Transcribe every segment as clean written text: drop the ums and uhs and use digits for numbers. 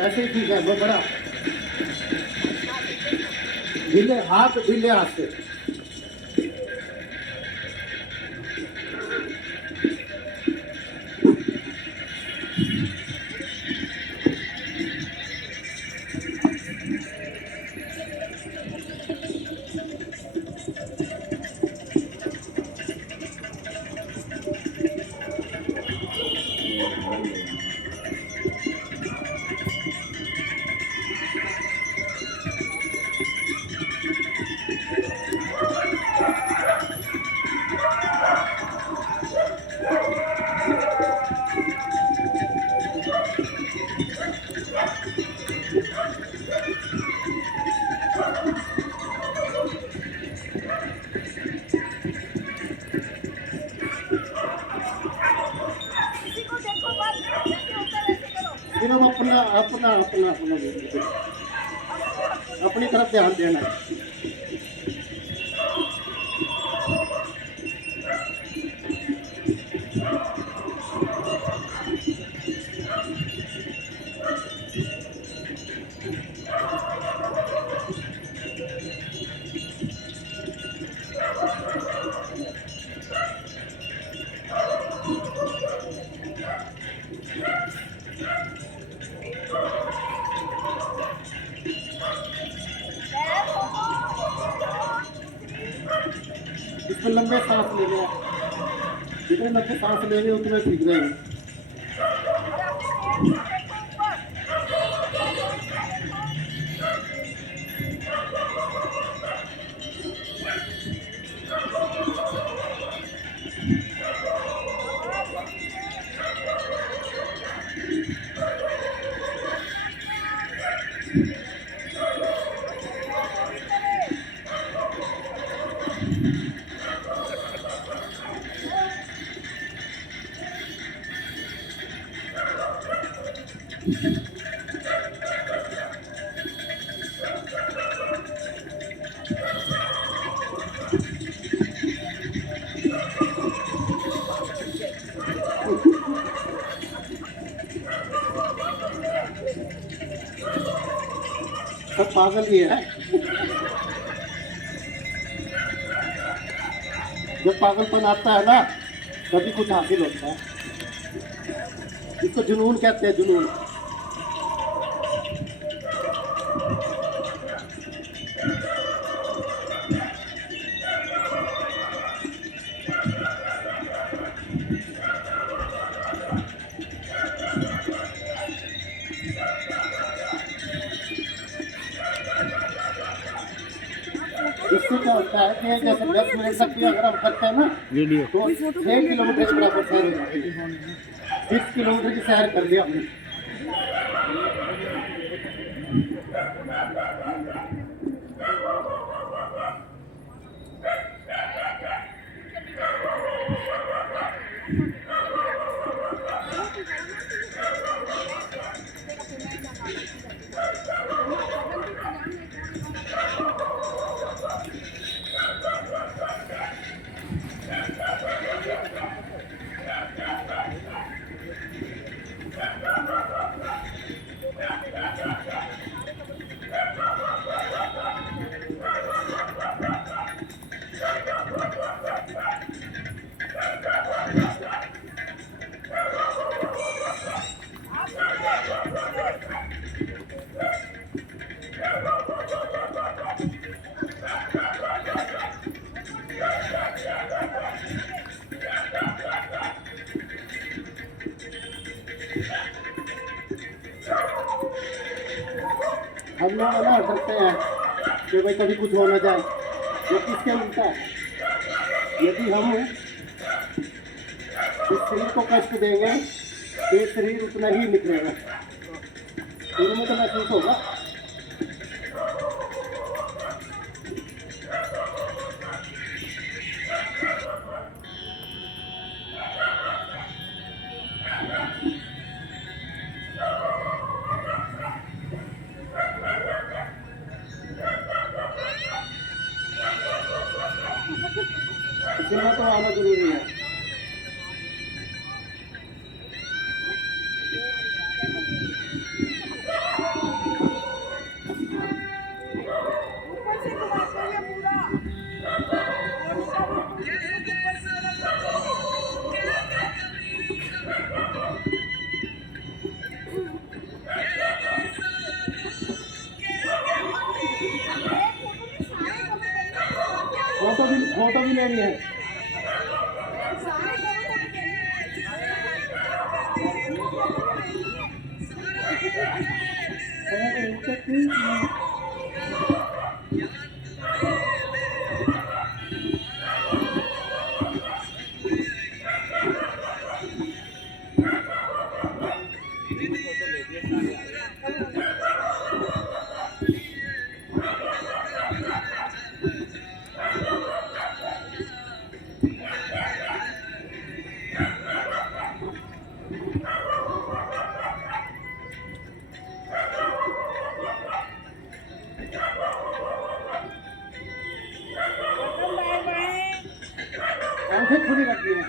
ऐसे ही ठीक है, वो बड़ा ढीले हाथ, ढीले हाथ से। फिर हम अपना अपना अपना अपना अपनी तरफ ध्यान देना है। इसमें लंबे सांस ले लिया, जितने लंबे सांस लेंगे उतने ठीक रहेंगे। सब पागल ही है। जब पागलपन आता है ना, तभी कुछ हासिल होता है। इसको जुनून कहते हैं, जुनून। इससे क्या होता है कि जैसे 10 मिनट तक भी अगर हम करते हैं ना वीडियो, तो 6 किलोमीटर के बराबर सैर हो जाती है। 6 किलोमीटर की सैर कर लिया हमने। हम लोग ना डरते हैं कि भाई कभी कुछ हो ना जाए, ये किसके उल्टा है। यदि हम इस शरीर को कष्ट देंगे तो ये शरीर उतना ही निकलेगा, शुरू में तो महसूस होगा। इसमें तो आना जरूरी है। फोटो भी लेनी है। आंखें खुली रखी हैं।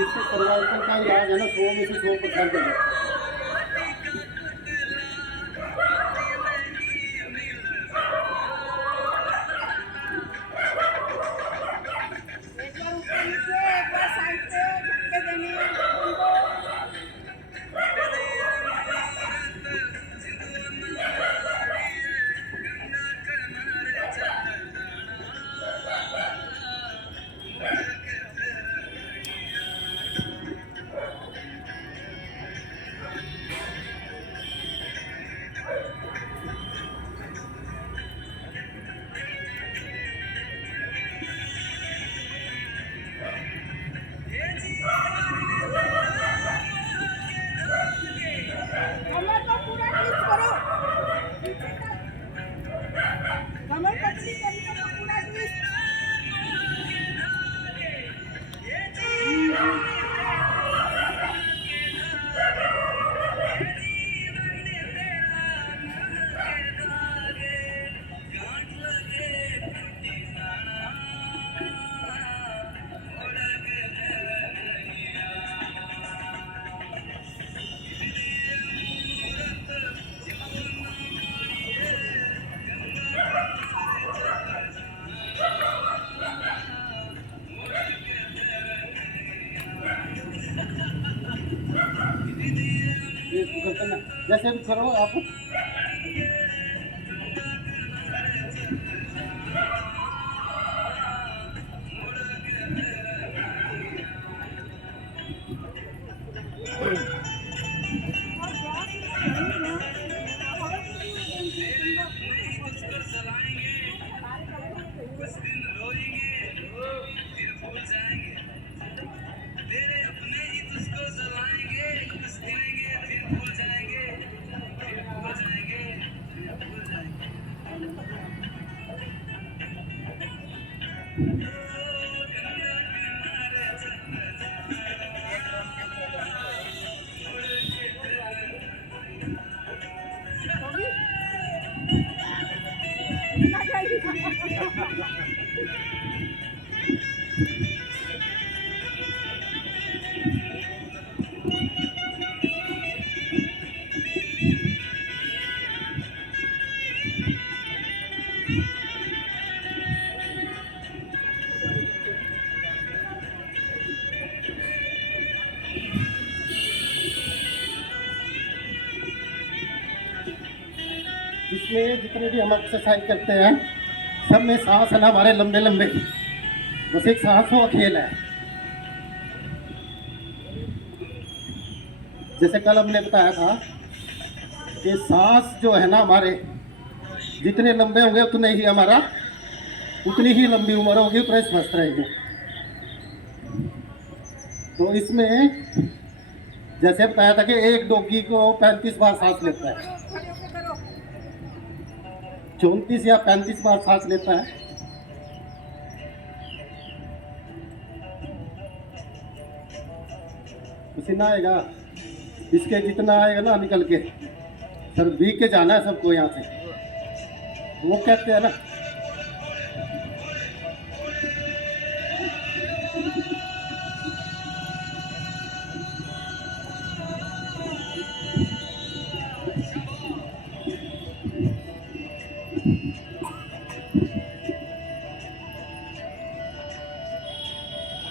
जिससे सर्वाइकल का इलाज है ना 100 में से 100% है। कमर पतली करी तो पूरा ट्विस्ट। ये करना जैसे भी करो आप। इसमें जितने भी हम एक्सरसाइज करते हैं सब में सांस है ना हमारे लंबे लंबे, बस एक सांसों का खेल है। जैसे कल हमने बताया था कि सांस जो है ना हमारे जितने लंबे होंगे उतने ही हमारा उतनी ही लंबी उम्र होगी, उतने स्वस्थ रहेंगे। तो इसमें जैसे बताया था कि एक डॉगी को 35 बार सांस लेता है, खड़े होके करो। 34 या 35 बार सांस लेता है। पसीना आएगा, इसके जितना आएगा ना निकल के, सर भीग के जाना है सबको यहाँ से, वो कहते हैं ना।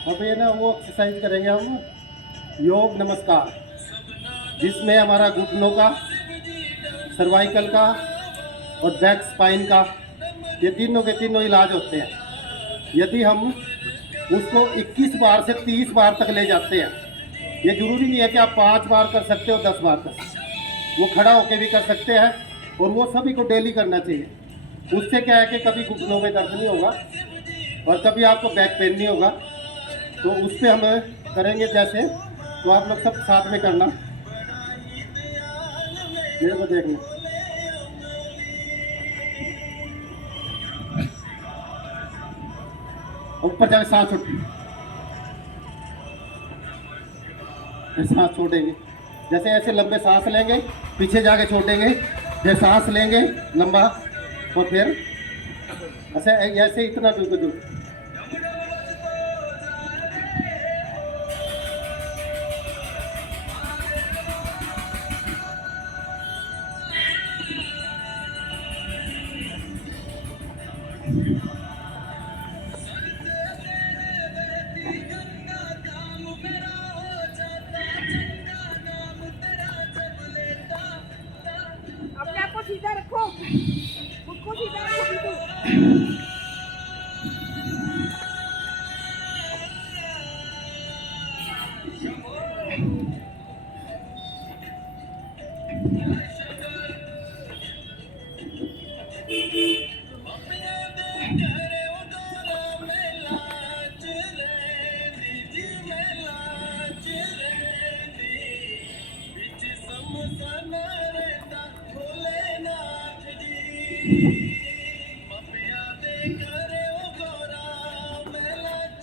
अब ये ना वो एक्सरसाइज करेंगे हम, योग नमस्कार, जिसमें हमारा घुटनों का, सर्वाइकल का और बैक स्पाइन का, ये तीनों के तीनों इलाज होते हैं। यदि हम उसको 21 बार से 30 बार तक ले जाते हैं, ये जरूरी नहीं है कि आप 5 बार कर सकते हो 10 बार तक, वो खड़ा होके भी कर सकते हैं, और वो सभी को डेली करना चाहिए। उससे क्या है कि कभी घुटनों में दर्द नहीं होगा और कभी आपको बैक पेन नहीं होगा। तो उस पर हम करेंगे जैसे, तो आप लोग सब साथ में करना, मेरे को देखना। ऊपर जाके सांस सांस छोड़ेंगे, जैसे ऐसे लंबे सांस लेंगे, पीछे जाके छोड़ेंगे, फिर सांस लेंगे लंबा, और फिर ऐसे ऐसे इतना दूर। अपने आप को सीधा रखो, खुद को सीधा रखो बिल्कुल।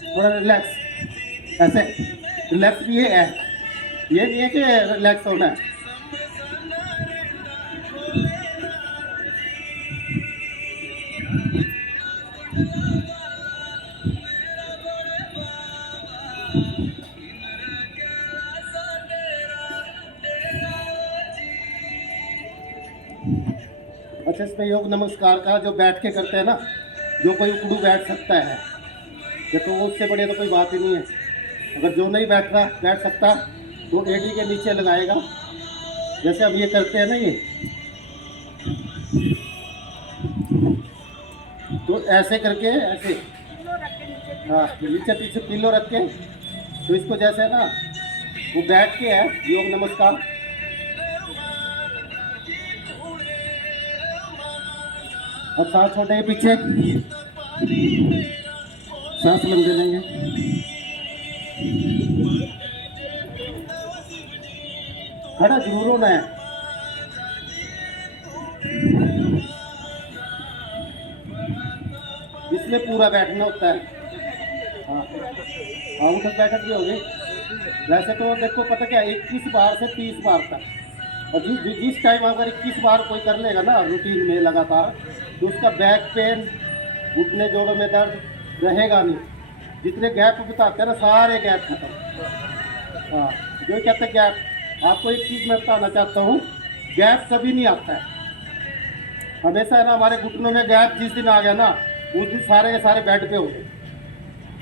थोड़ा रिलैक्स, ऐसे रिलैक्स भी है, ये नहीं है कि रिलैक्स होना है। अच्छा, इसमें योग नमस्कार का जो बैठ के करते हैं ना, जो कोई उकड़ू बैठ सकता है, देखो वो उससे बढ़िया तो कोई बात ही नहीं है। अगर जो नहीं बैठ सकता वो एडी के नीचे लगाएगा, जैसे अब ये करते हैं ना ये, तो ऐसे करके ऐसे, पिलो रख के नीचे। हाँ नीचे पीछे पिलो रख के, तो इसको जैसे ना वो बैठ के है योग नमस्कार। और सांस छोड़ेंगे पीछे, सांस लंबे लेंगे, खड़ा जरूर होना है। इसमें पूरा बैठना होता है। हाँ हाँ, उठक बैठक भी होगी। वैसे तो देखो पता क्या, 21 बार से 30 बार तक, और जिस टाइम अगर 21 बार कोई कर लेगा ना रूटीन में लगातार, तो उसका बैक पेन, घुटने जोड़ों में दर्द रहेगा नहीं। जितने गैप बताते हैं ना, सारे गैप खत्म। हाँ, जो कहते हैं गैप, आपको एक चीज़ मैं बताना चाहता हूँ, गैप कभी नहीं आता है, हमेशा है ना। हमारे घुटनों में गैप जिस दिन आ गया ना, उस दिन सारे के सारे बेड पे हो गए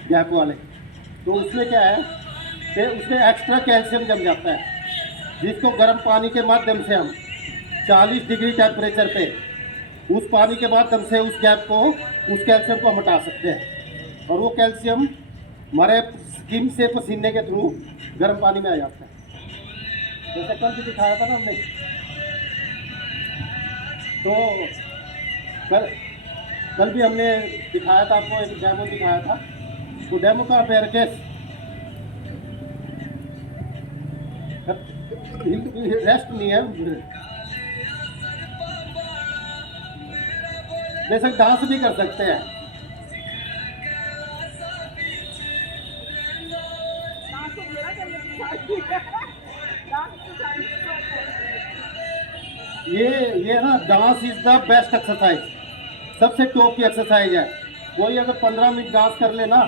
गैप वाले। तो उसमें क्या है कि उसमें एक्स्ट्रा कैल्शियम जम जाता है, जिसको गर्म पानी के माध्यम से हम 40 डिग्री टेम्परेचर पे उस पानी के बाद हम से उस गैप को, उस कैल्शियम को हम हटा सकते हैं, और वो कैल्शियम हमारे स्किन से पसीने के थ्रू गर्म पानी में आ जाता है। जैसे कल भी दिखाया था ना हमने, तो कल भी हमने दिखाया था आपको, एक डेमो दिखाया था। तो डेमो का पैरकेस रेस्ट नहीं है, बेशक डांस भी कर सकते हैं। डांस तो मेरा करने की डांस तो सारी ये ना dance is the best exercise, सबसे टॉप की एक्सरसाइज है। कोई अगर 15 मिनट डांस कर ले ना,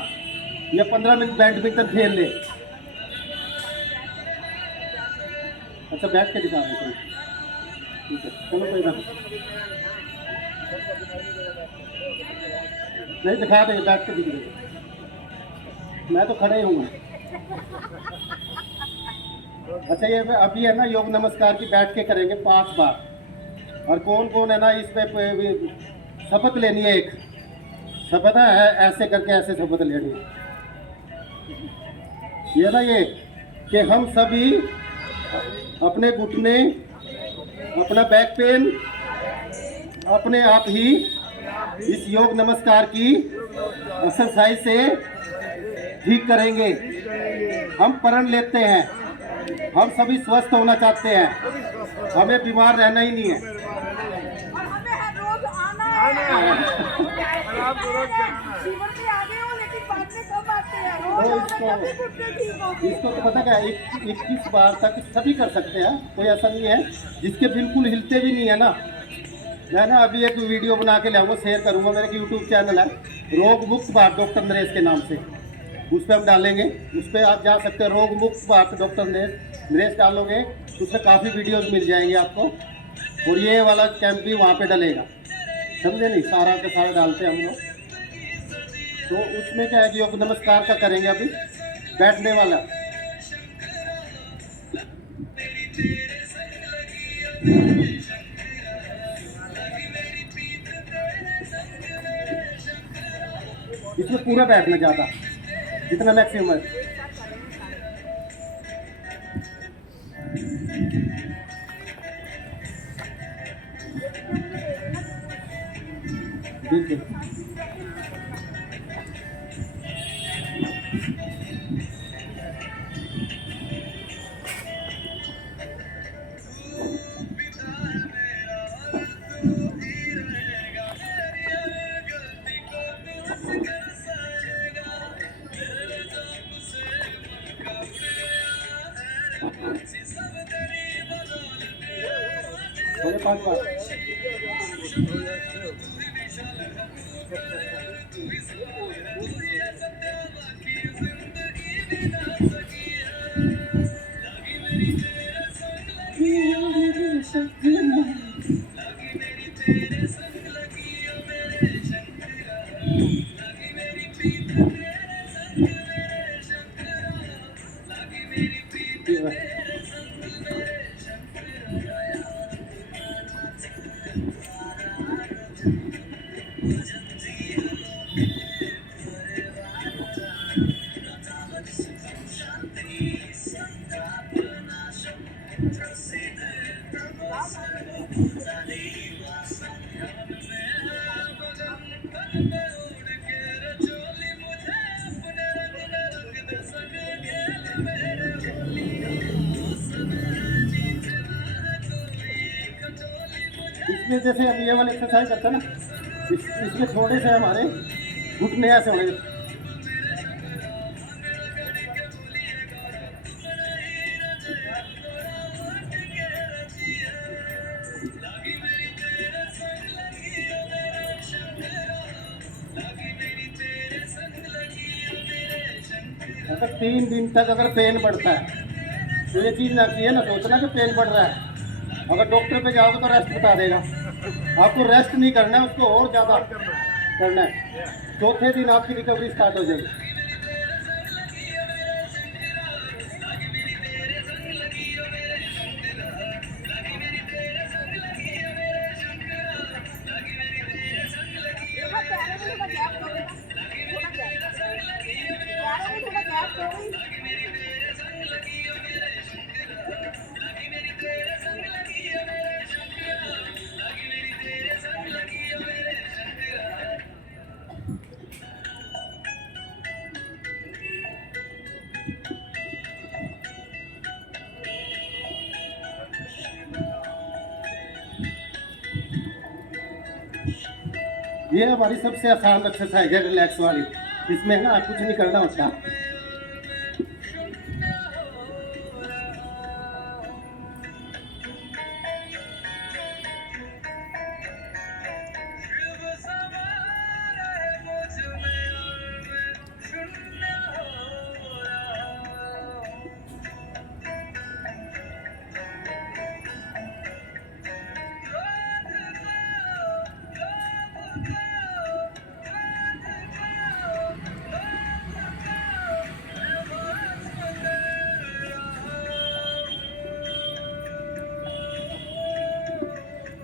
या 15 मिनट बैडमिंटन खेल ले। अच्छा बैठ के दिखा रहे, ठीक है, चलो कोई बात नहीं, दिखा देंगे, बैठ के दिख देंगे, मैं तो खड़े ही हूँ। अच्छा ये अभी है ना योग नमस्कार की बैठ के करेंगे 5 बार। और कौन कौन है ना इस पे शपथ लेनी है, एक शपथ है, ऐसे करके ऐसे शपथ लेनी है। ये ना ये कि हम सभी अपने घुटने, अपना बैक पेन अपने आप ही इस योग नमस्कार की एक्सरसाइज से ठीक करेंगे। हम प्रण लेते हैं, हम सभी स्वस्थ होना चाहते हैं, हमें बीमार रहना ही नहीं है। और हमें हर रोज आना है। जीवन में आगे हो लेकिन बाद में कम आते हैं, रोज तो आना तभी घुटने ठीक होंगे। इसको तो पता क्या है, 21 बार तक सभी कर सकते हैं, कोई ऐसा नहीं है जिसके बिल्कुल हिलते भी नहीं है ना। मैं ना अभी एक वीडियो बना के लाऊंगा, शेयर करूंगा, मेरे यूट्यूब चैनल है रोग मुक्त भारत डॉक्टर नरेश के नाम से, उस पर हम डालेंगे, उस पर आप जा सकते हैं। रोग मुक्त भारत डॉक्टर नरेश डालोगे तो उसमें काफ़ी वीडियोस मिल जाएंगे आपको, और ये वाला कैंप भी वहाँ पे डलेगा, समझे नहीं, सारा के सारा डालते हैं हम लोग। तो उसमें क्या है कि योग नमस्कार का करेंगे अभी, बैठने वाला। इसमें पूरा बैठना ज़्यादा, जितना मैक्सिमम है। बिल्कुल थोड़े 5 बार। इसमें जैसे हम ये वाली एक्सरसाइज करते हैं ना, इसमें थोड़े से हमारे घुटने ऐसे होने, अगर 3 दिन तक अगर पेन बढ़ता है तो ये चीज़ ना चाहिए ना सोचना कि पेन बढ़ रहा है। अगर डॉक्टर पे जाओगे तो रेस्ट बता देगा, आपको रेस्ट नहीं करना है, उसको और ज़्यादा करना है। चौथे दिन आपकी रिकवरी स्टार्ट हो जाएगी। ये हमारी सबसे आसान एक्सरसाइज है, रिलैक्स वाली। इसमें ना कुछ नहीं करना होता।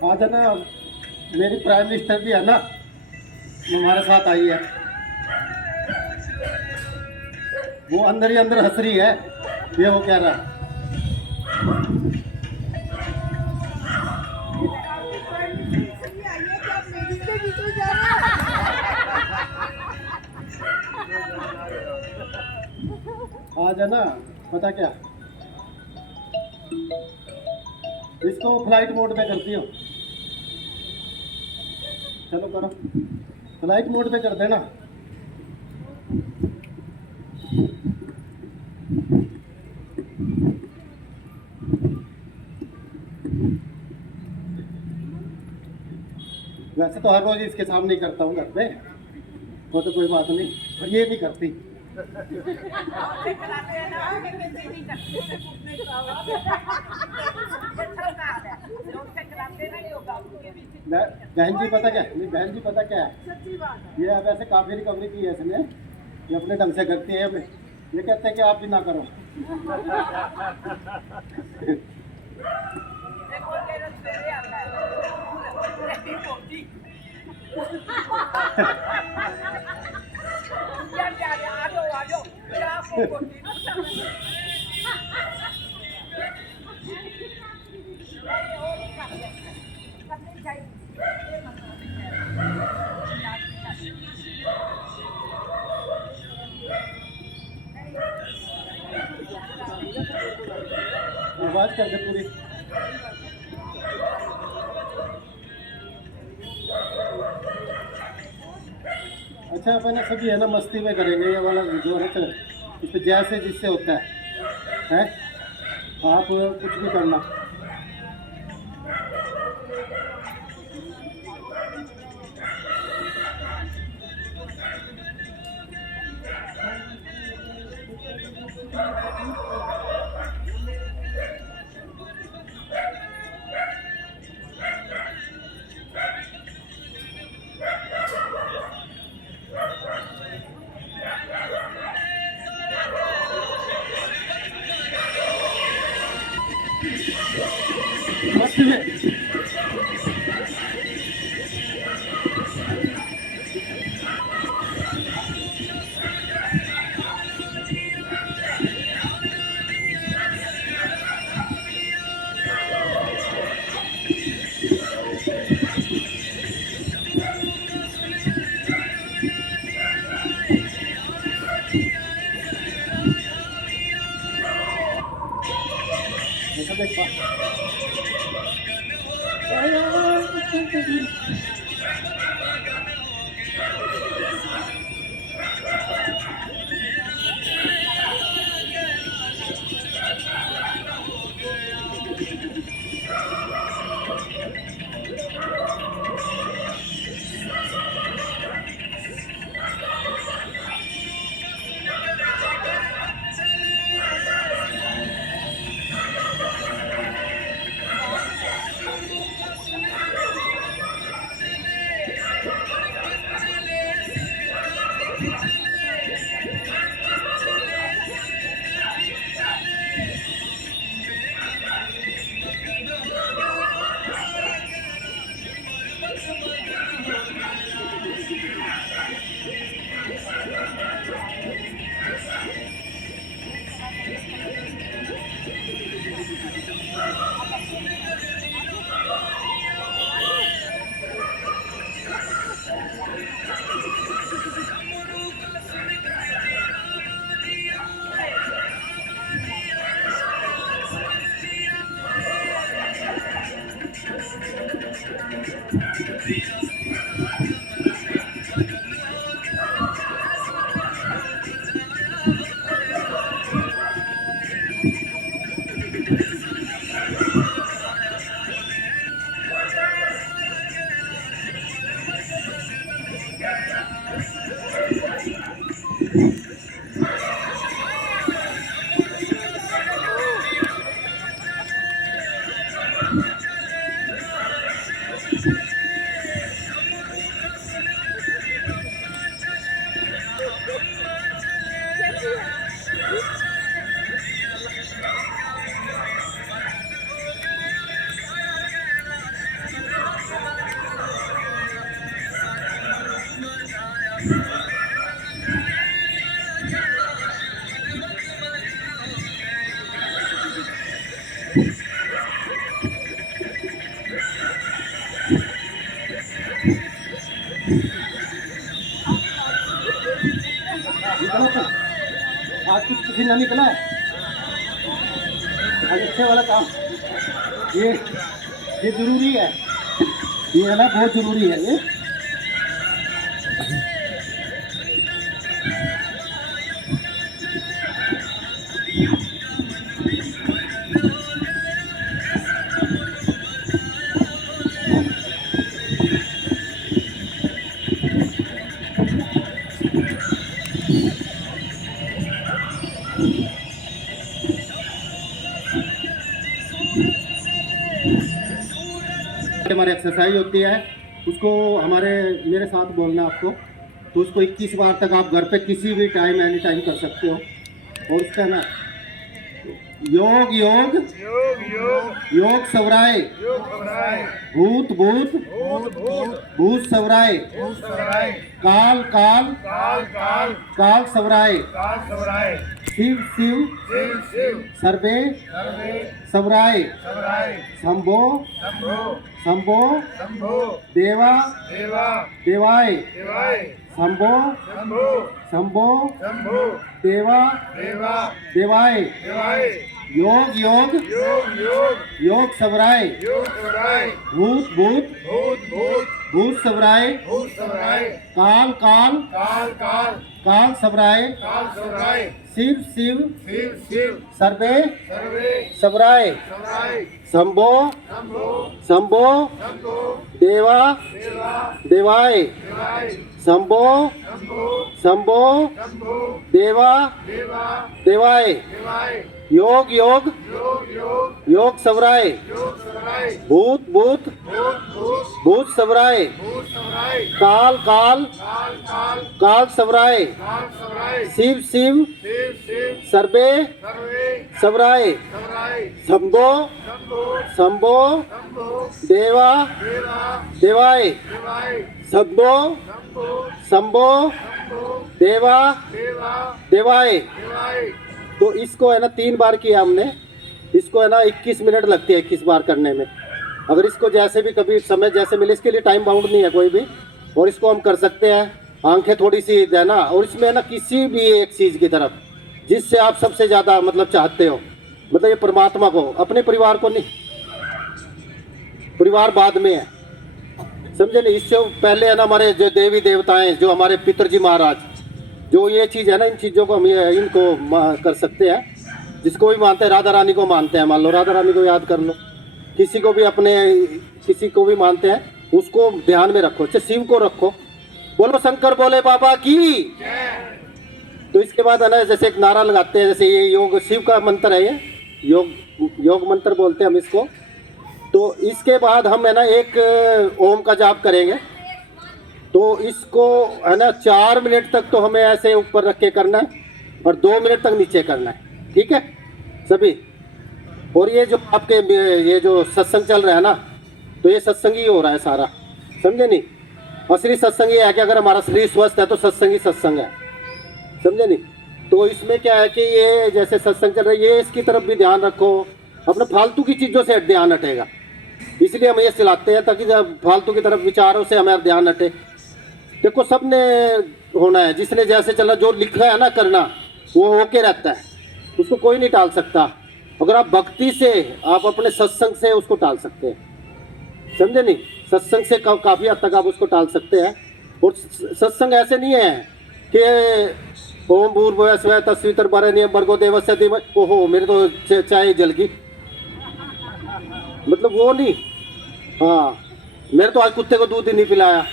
आज है ना, मेरी प्राइम मिनिस्टर भी है ना, हमारे साथ आई है। वो अंदर ही अंदर हंस रही है, ये वो कह रहा है। आपकी प्राइम मिनिस्टर इसलिए आई है कि आप लेडीज के बीच में जा रहे हैं। आज है ना, पता क्या, इसको फ्लाइट मोड पे करती हो। चलो करो, फ्लाइट मोड पे कर देना। वैसे तो हर रोज इसके सामने ही करता हूँ घर पे, वो तो कोई बात नहीं, पर ये नहीं करती। आपसे कराते हैं ना, आगे कैसे नहीं करते हैं, पूछने का आवाज है। अच्छा काम है, लोग से कराते ना योगा उनके बीच। बहन जी पता क्या, नहीं बहन जी पता क्या है, सच्ची बात है। ये वैसे काफी रिकवरी की है इसने, ये अपने ढंग से करती है। ये कहते हैं कि आप भी ना करो। देखो तेरा सवेरे आता है, रेडी होती। या आ जाओ, क्या होती करनी चाहिए। आवाज कर दे पूरी। अच्छा अपन सभी है ना मस्ती में करेंगे ये वाला जो है, तो इस पे जैसे जिससे होता है आप कुछ भी करना। मस्ती में ऐसा देख पा। निकलो तो। आज कुछ पसीना निकला है, आज अच्छे वाला काम। ये जरूरी है, ये है ना, बहुत जरूरी है ये। हमारी एक्सरसाइज होती है, उसको मेरे साथ बोलना आपको। तो उसको 21 बार तक आप घर पे किसी भी टाइम एनी टाइम कर सकते हो। और उसका ना योग योग योग योग योग सवराय, योग सवराय, भूत भूत भूत भूत भूत सवराय, भूत सवराय, काल काल काल काल काल सवराय, काल सवराय, शिव शिव शिव शिव सर्वे सर्वे सवराय, सवराय, शंभो शंभो शंभो शंभो देवा देवा देवाय, देवाय, शंभो शंभो शंभो शंभो देवा देवा देवाय, देवाय, योग योग योग योग योग सवराय, योग सवराय, भूत भूत भूत भूत भूत सवराय, भूत सवराय, काल काल काल काल काल सवराय, काल सवराय, शिव शिव शिव शिव सर्वे सर्वे सवराय, सवराय, शंभो शंभो शंभो शंभो देवा देवा देवाय, देवाय, शंभो शंभो शंभो शंभो देवा देवा देवाय, देवाय, योग योग योग योग योग सवराय, योग सवराय, भूत भूत भूत भूत भूत सवराय, भूत सवराय, काल काल काल काल काल सवराय, काल सवराय, शिव शिव शिव शिव सर्वे सर्वे सवराय, सवराय, शंभो शंभो शंभो शंभो देवा देवा देवाय, देवाय, शंभो शंभो शंभो शंभो देवा देवा देवाय। देवाय। तो इसको है ना 3 बार किया हमने। इसको है ना 21 मिनट लगती है 21 बार करने में। अगर इसको जैसे भी कभी समय जैसे मिले, इसके लिए टाइम बाउंड नहीं है कोई भी, और इसको हम कर सकते हैं। आंखें थोड़ी सी है ना, और इसमें है ना किसी भी एक चीज़ की तरफ जिससे आप सबसे ज़्यादा मतलब चाहते हो, मतलब ये परमात्मा को, अपने परिवार को नहीं, परिवार बाद में है, समझे नहीं। इससे पहले है ना हमारे जो देवी देवताएं, जो हमारे पितरजी महाराज, जो ये चीज़ है ना, इन चीज़ों को हम इनको कर सकते हैं। जिसको भी मानते हैं, राधा रानी को मानते हैं, मान लो राधा रानी को याद कर लो। किसी को भी अपने, किसी को भी मानते हैं, उसको ध्यान में रखो। अच्छा, शिव को रखो, बोलो शंकर बोले बाबा की। तो इसके बाद है ना, जैसे एक नारा लगाते हैं, जैसे ये योग शिव का मंत्र है, ये योग मंत्र बोलते हैं हम इसको। तो इसके बाद हम है ना एक ओम का जाप करेंगे। तो इसको है ना 4 मिनट तक तो हमें ऐसे ऊपर रख के करना है, और 2 मिनट तक नीचे करना है, ठीक है सभी। और ये जो आपके ये जो सत्संग चल रहा है ना, तो ये सत्संग ही हो रहा है सारा, समझे नहीं। असली सत्संग ये है कि अगर हमारा शरीर स्वस्थ है तो सत्संग ही सत्संग है, समझे नहीं। तो इसमें क्या है कि ये जैसे सत्संग चल रहा है, ये इसकी तरफ भी ध्यान रखो, अपने फालतू की चीज़ों से ध्यान हटेगा। इसलिए हम ये चलाते हैं ताकि जब फालतू की तरफ विचारों से हमारा ध्यान हटे। देखो सबने होना है, जिसने जैसे चलना, जो लिखा है ना करना, वो होके रहता है, उसको कोई नहीं टाल सकता। अगर आप भक्ति से, आप अपने सत्संग से उसको टाल सकते हैं, समझे नहीं। सत्संग से काफ़ी हद तक आप उसको टाल सकते हैं। और सत्संग ऐसे नहीं है कि ओम भूर्भुवः स्वः तत्सवितुर्वरेण्यं भर्गो देवस्य धीमहि, ओहो मेरे तो चाय जल गई, मतलब वो नहीं। हाँ, मेरे तो आज कुत्ते को दूध ही नहीं पिलाया,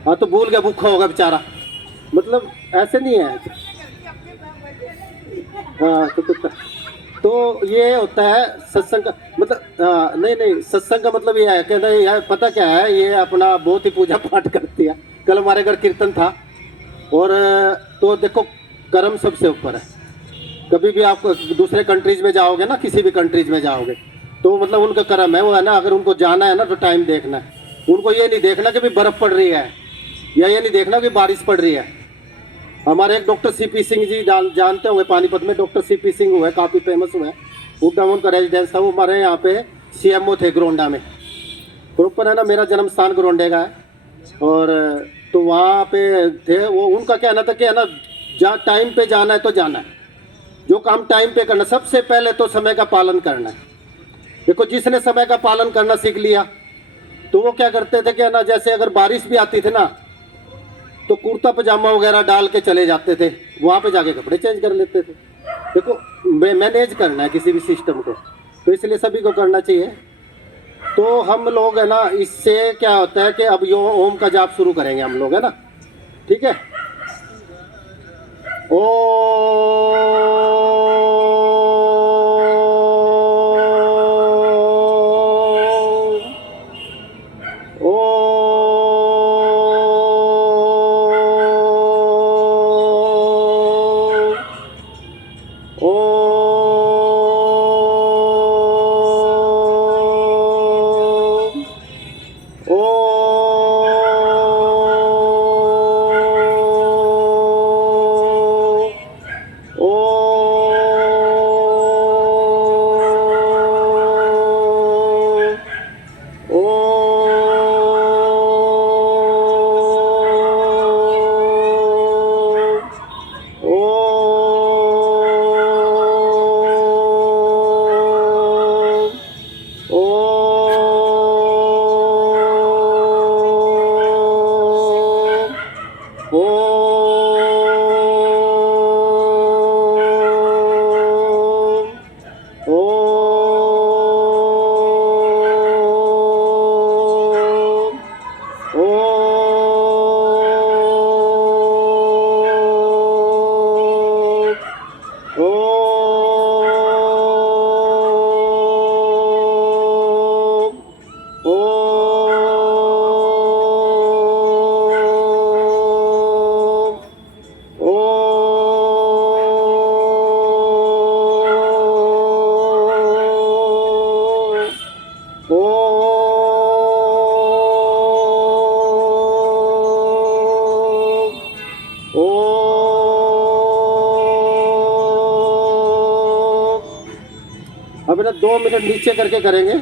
हाँ तो भूल गया, भूखा होगा बेचारा, मतलब ऐसे नहीं है। हाँ तो कुत्ता, तो ये होता है सत्संग का मतलब। नहीं नहीं, सत्संग का मतलब ये है कि नहीं यार, पता क्या है, ये अपना बहुत ही पूजा पाठ करती है। कल हमारे घर कीर्तन था, और तो देखो कर्म सबसे ऊपर है। कभी भी आप दूसरे कंट्रीज में जाओगे ना, किसी भी कंट्रीज में जाओगे, तो मतलब उनका कर्म है वो, है ना। अगर उनको जाना है ना तो टाइम देखना है, उनको ये नहीं देखना कि भी बर्फ़ पड़ रही है, या ये नहीं देखना कि बारिश पड़ रही है। हमारे एक डॉक्टर सीपी सिंह जी जानते होंगे, पानीपत में डॉक्टर सीपी सिंह हुए, काफ़ी फेमस हुए। उड्डामोन का रेजिडेंस था, वो हमारे यहाँ पे CMO थे गोंडा में। प्रॉपर है ना, मेरा जन्म स्थान गोंडे का है। और तो वहाँ पे थे वो, उनका कहना था कि है ना, जहाँ टाइम पे जाना है तो जाना है, जो काम टाइम पे करना, सबसे पहले तो समय का पालन करना है। देखो जिसने समय का पालन करना सीख लिया तो वो क्या करते थे कि है ना, जैसे अगर बारिश भी आती थी ना तो कुर्ता पजामा वगैरह डाल के चले जाते थे, वहाँ पे जाके कपड़े चेंज कर लेते थे। देखो मैनेज करना है किसी भी सिस्टम को, तो इसलिए सभी को करना चाहिए। तो हम लोग है ना, इससे क्या होता है कि अब यो ओम का जाप शुरू करेंगे हम लोग, है ना, ठीक है। अब ना 2 मिनट नीचे करके करेंगे।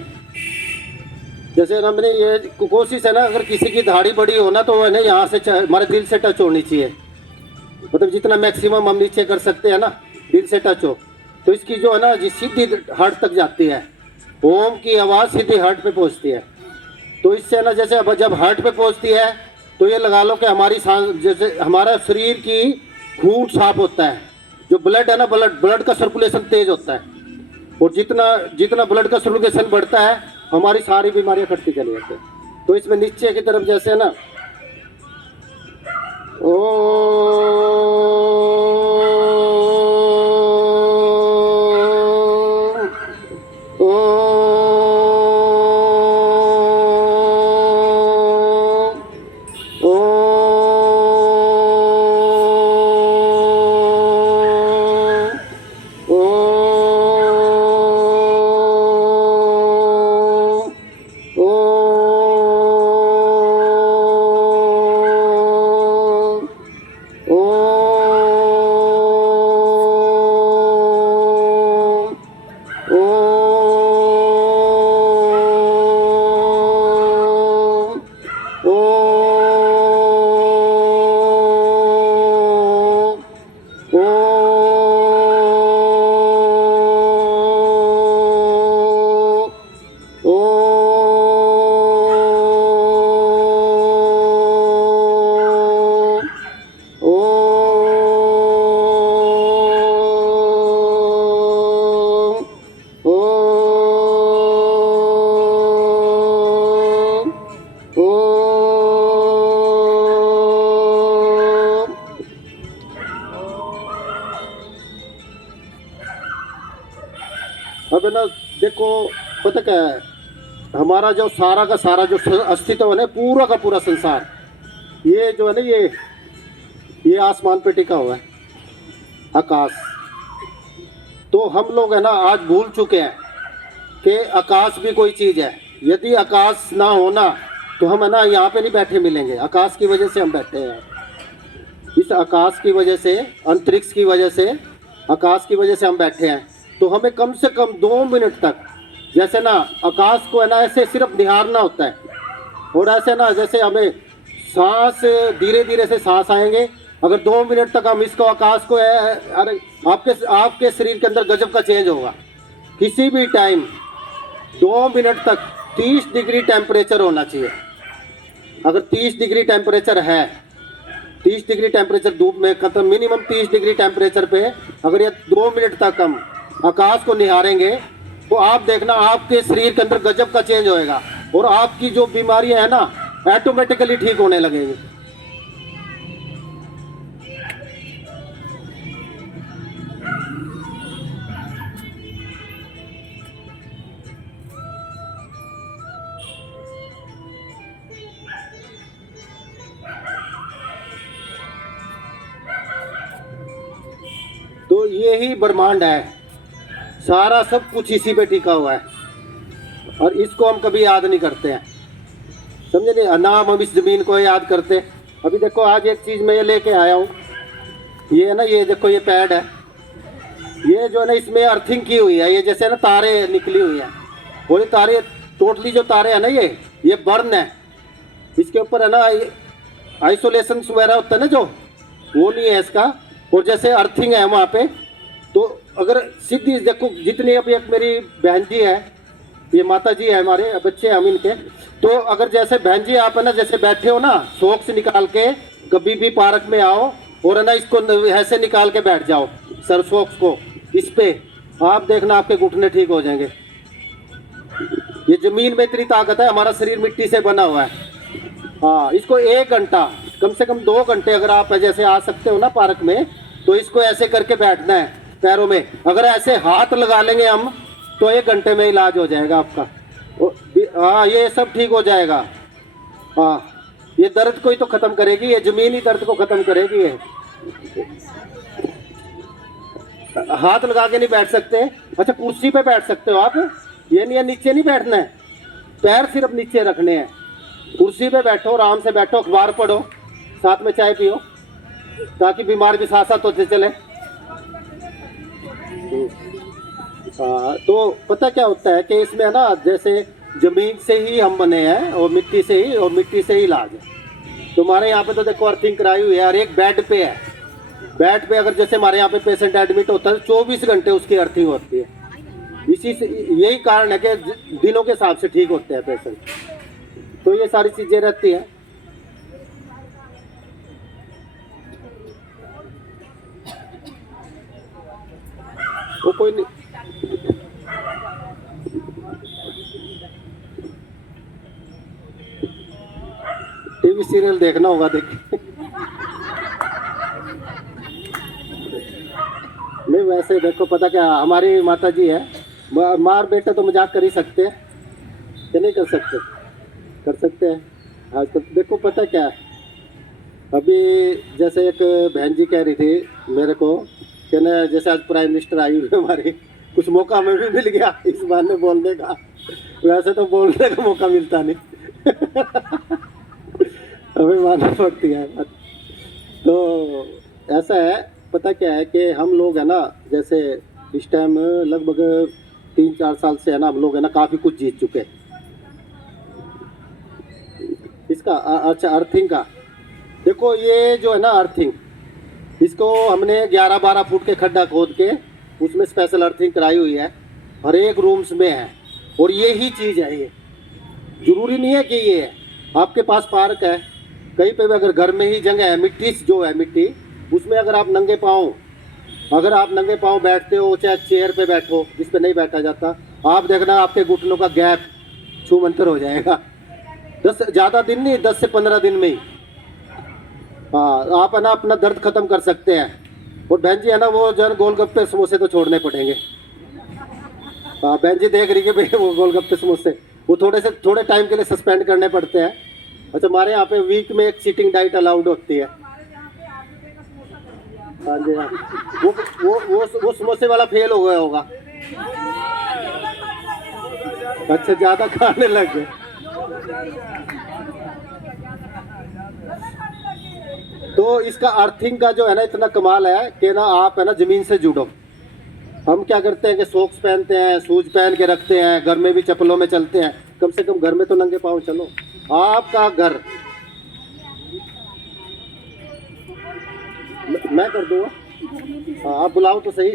जैसे हमने ये कोशिश है ना, अगर किसी की दाढ़ी बड़ी हो ना तो है ना, यहाँ से हमारे दिल से टच होनी चाहिए। मतलब जितना मैक्सिमम हम नीचे कर सकते हैं ना, दिल से टच हो, तो इसकी जो है ना जी सीधी हार्ट तक जाती है। ओम की आवाज़ सीधी हार्ट पे पहुँचती है। तो इससे ना, जैसे अब जब हार्ट पे पहुँचती है तो ये लगा लो कि हमारी सांस, जैसे हमारा शरीर की खून साफ होता है, जो ब्लड है ना, ब्लड का सर्कुलेशन तेज होता है। और जितना ब्लड का सर्कुलेशन बढ़ता है, हमारी सारी बीमारियां कटती चली जाती है। तो इसमें नीचे की तरफ जैसे है ना, अब ना देखो, पता क्या है, हमारा जो सारा का सारा जो अस्तित्व है ना, पूरा का पूरा संसार, ये जो है ना, ये आसमान पे टिका हुआ है, आकाश। तो हम लोग है ना आज भूल चुके हैं कि आकाश भी कोई चीज़ है। यदि आकाश ना होना तो हम है ना यहाँ पे नहीं बैठे मिलेंगे। आकाश की वजह से हम बैठे हैं। इस आकाश की वजह से, अंतरिक्ष की वजह से, आकाश की वजह से हम बैठे हैं। तो हमें कम से कम 2 मिनट तक जैसे ना आकाश को है ना ऐसे सिर्फ निहारना होता है, और ऐसे ना जैसे हमें सांस धीरे धीरे से सांस आएंगे। अगर 2 मिनट तक हम इसको आकाश को अरे आपके शरीर के अंदर गजब का चेंज होगा। किसी भी टाइम 2 मिनट तक 30 डिग्री टेम्परेचर होना चाहिए। अगर 30 डिग्री टेम्परेचर है, 30 डिग्री टेम्परेचर धूप में खत्म, मिनिमम 30 डिग्री टेम्परेचर पे अगर ये 2 मिनट तक हम आकाश को निहारेंगे तो आप देखना आपके शरीर के अंदर गजब का चेंज होएगा, और आपकी जो बीमारियां है ना ऑटोमेटिकली ठीक होने लगेंगी। तो ये ही ब्रह्मांड है, सारा सब कुछ इसी पे टिका हुआ है, और इसको हम कभी याद नहीं करते हैं, समझे नहीं ना हम इस ज़मीन को याद करते। अभी देखो आज एक चीज़ मैं ये लेके आया हूँ, ये है ना, ये देखो ये पैड है, ये जो है ना इसमें अर्थिंग की हुई है, ये जैसे ना तारे निकली हुई है, और ये तारे टोटली जो तारे हैं ना ये बर्न है, इसके ऊपर है ना आइसोलेशन वगैरह होता है ना जो, वो नहीं है इसका, और जैसे अर्थिंग है वहाँ पे। तो अगर सीधी देखो जितनी अभी एक मेरी बहन जी है, ये माता जी है, हमारे बच्चे हैं हम इनके, तो अगर जैसे बहन जी आप है ना जैसे बैठे हो ना, सॉक्स निकाल के कभी भी पार्क में आओ और है ना इसको ऐसे निकाल के बैठ जाओ सर सॉक्स को इस पे, आप देखना आपके घुटने ठीक हो जाएंगे। ये जमीन में इतनी ताकत है, हमारा शरीर मिट्टी से बना हुआ है। हाँ, इसको 1 घंटा कम से कम 2 घंटे अगर आप जैसे आ सकते हो ना पार्क में, तो इसको ऐसे करके बैठना है पैरों में। अगर ऐसे हाथ लगा लेंगे हम तो 1 घंटे में इलाज हो जाएगा आपका। हाँ, ये सब ठीक हो जाएगा। हाँ, ये दर्द को ही तो ख़त्म करेगी, ये ज़मीनी दर्द को ख़त्म करेगी। ये हाथ लगा के नहीं बैठ सकते। अच्छा, कुर्सी पे बैठ सकते हो आप, ये नहीं है नीचे नहीं बैठना है, पैर सिर्फ नीचे रखने हैं। कुर्सी पे बैठो, आराम से बैठो, अखबार पढ़ो, साथ में चाय पियो, ताकि बीमार भी साथ साथ होते चले। तो पता क्या होता है कि इसमें है ना जैसे ज़मीन से ही हम बने हैं और मिट्टी से ही इलाज है। तो हमारे यहाँ पे तो देखो अर्थिंग कराई हुई है, और एक बेड पे है, बेड पे अगर जैसे हमारे यहाँ पे पेशेंट एडमिट होता है 24 घंटे उसकी अर्थिंग होती है। इसी से यही कारण है कि दिनों के हिसाब से ठीक होते हैं पेशेंट। तो ये सारी चीज़ें रहती हैं। वो कोई नहीं, टीवी सीरियल देखना होगा, देखिए। नहीं वैसे देखो पता क्या, हमारी माता जी है, मार बेटा तो मजाक कर ही सकते हैं कि नहीं कर सकते? कर सकते हैं। आजकल तो देखो पता क्या है, अभी जैसे एक बहन जी कह रही थी मेरे को कि ना जैसे आज प्राइम मिनिस्टर आई हुई हमारी, कुछ मौका हमें भी मिल गया इस बार में बोलने का। वैसे तो बोलने का मौका मिलता नहीं हमें मानना पड़ती है बात। तो ऐसा है, पता क्या है कि हम लोग है ना जैसे इस टाइम लगभग 3-4 साल से है ना हम लोग है ना काफ़ी कुछ जीत चुके हैं। इसका अच्छा अर्थिंग का देखो, ये जो है ना अर्थिंग, इसको हमने 11-12 फुट के खड्डा खोद के उसमें स्पेशल अर्थिंग कराई हुई है, हर एक रूम्स में है। और ये ही चीज़ है, ये ज़रूरी नहीं है कि ये है, आपके पास पार्क है कहीं पे भी, अगर घर में ही जगह है, मिट्टी जो है मिट्टी, उसमें अगर आप नंगे पाँव बैठते हो, चाहे चेयर पे बैठो जिस पे नहीं बैठा जाता, आप देखना आपके घुटनों का गैप छूमंतर हो जाएगा। 10 ज़्यादा दिन नहीं, 10 से 15 दिन में ही। हाँ, आप है ना अपना दर्द खत्म कर सकते हैं। और बहन जी है ना वो जो गोलगप्पे समोसे तो छोड़ने पड़ेंगे। हाँ, बहन जी देख रही है भाई, वो गोलगप्पे समोसे वो थोड़े टाइम के लिए सस्पेंड करने पड़ते हैं। अच्छा, हमारे यहाँ पे वीक में एक सीटिंग डाइट अलाउड होती है। हाँ जी, हाँ, वो समोसे वाला फेल हो गया होगा। अच्छा, ज़्यादा खाने लग गए। तो इसका अर्थिंग का जो है ना इतना कमाल है कि ना आप है ना ज़मीन से जुड़ो। हम क्या करते हैं कि सॉक्स पहनते हैं, शूज पहन के रखते हैं, घर में भी चप्पलों में चलते हैं। कम से कम घर में तो नंगे पाँव चलो। आपका घर मैं कर दूंगा। हाँ, आप बुलाओ तो सही।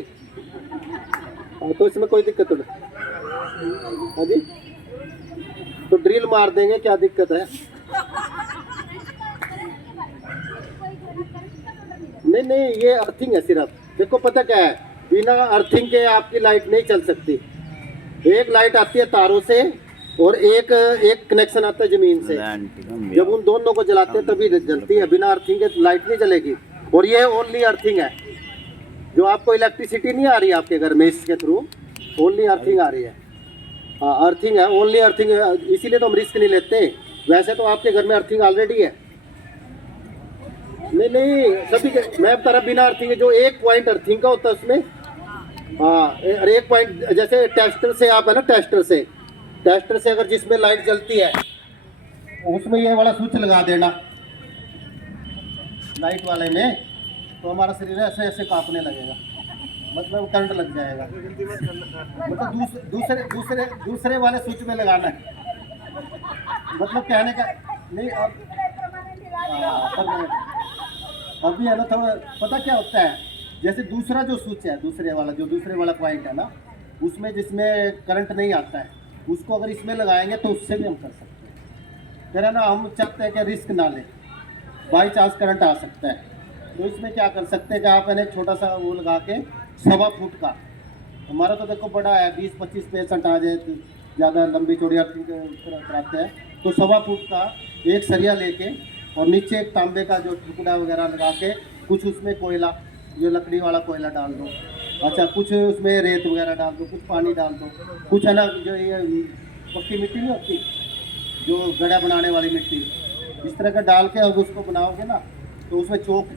हाँ, तो इसमें कोई दिक्कत नहीं। हाँ जी, तो ड्रिल मार देंगे, क्या दिक्कत है? नहीं नहीं, ये अर्थिंग है सिर्फ। देखो पता क्या है, बिना अर्थिंग के आपकी लाइट नहीं चल सकती। एक लाइट आती है तारों से और एक कनेक्शन आता है जमीन से। जब उन दोनों को जलाते हैं तभी जलती है, बिना अर्थिंग के लाइट नहीं जलेगी। और ये ओनली अर्थिंग है, जो आपको इलेक्ट्रिसिटी नहीं आ रही है आपके घर में इसके थ्रू, ओनली अर्थिंग आ रही है। हाँ, अर्थिंग है, ओनली अर्थिंग है, इसीलिए तो हम रिस्क नहीं लेते। वैसे तो आपके घर में अर्थिंग ऑलरेडी है। नहीं नहीं, सभी के मैं बता रहा, बिना अर्थिंग, जो एक पॉइंट अर्थिंग का होता है उसमें। हाँ, और एक पॉइंट जैसे टेस्टर से आप है ना, टेस्टर से अगर जिसमें लाइट जलती है उसमें ये वाला स्विच लगा देना लाइट वाले में, तो हमारा शरीर ऐसे ऐसे कांपने लगेगा, मतलब करंट लग जाएगा। मतलब दूसरे वाले स्विच में लगाना है, मतलब कहने का नहीं। अभी है ना, थोड़ा पता क्या होता है, जैसे दूसरा जो स्विच है, दूसरे वाला पॉइंट है ना, उसमें जिसमें करंट नहीं आता है, उसको अगर इसमें लगाएंगे तो उससे भी हम कर सकते हैं। फिर है ना, हम चाहते हैं कि रिस्क ना लें, बाई चांस करंट आ सकता है। तो इसमें क्या कर सकते हैं कि आप है ना, एक छोटा सा वो लगा के 1.25 फुट का, हमारा तो देखो बड़ा है, 20-25 पेशेंट आ जाए तो ज़्यादा लंबी चौड़ी अर्थिंग कराते हैं, तो 1.25 फुट का एक सरिया लेके और नीचे एक तांबे का जो टुकड़ा वगैरह लगा के, कुछ उसमें कोयला, जो लकड़ी वाला कोयला डाल दो, अच्छा कुछ उसमें रेत वगैरह डाल दो, कुछ पानी डाल दो, कुछ है ना जो ये पक्की मिट्टी नहीं होती, जो गड़ा बनाने वाली मिट्टी, इस तरह का डाल के अब उसको बनाओगे ना, तो उसमें चौक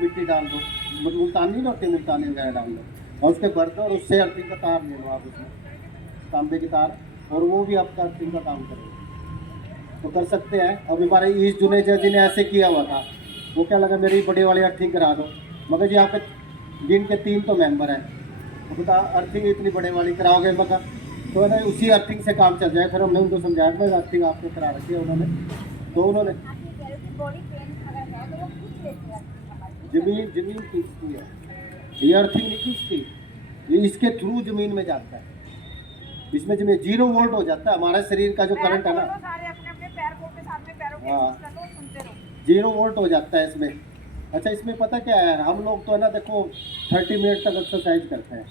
मिट्टी डाल दो, मुल्तानी नहीं होती, मुल्तानी वगैरह डाल दो और उसके भर दो, और उससे अर्थिंग का तार ले लो आप उसमें, तांबे की तार, और वो भी आपका अर्थिंग का काम करेगा। तो कर सकते हैं। अब हमारे इस जुनेजा जी ने ऐसे किया हुआ था, वो क्या लगा मेरी बड़े वाली अर्थिंग करा दो, मगर जी आपके दिन के 3 तो मेंबर हैं, तो बता अर्थिंग इतनी बड़े वाली कराओगे, मगर तो है ना उसी अर्थिंग से काम चल जाए। फिर हमने उनको समझाया मैं अर्थिंग आपको करा रखी है उन्होंने, तो उन्होंने जमीन खींचती है, ये अर्थिंग नहीं खींचती, ये इसके थ्रू जमीन में जाता है, इसमें जमीन 0 वोल्ट हो जाता है। हमारे शरीर का जो करंट है ना, हाँ 0 वोल्ट हो जाता है इसमें। अच्छा, इसमें पता क्या है, हम लोग तो है ना देखो 30 मिनट तक एक्सरसाइज करते हैं,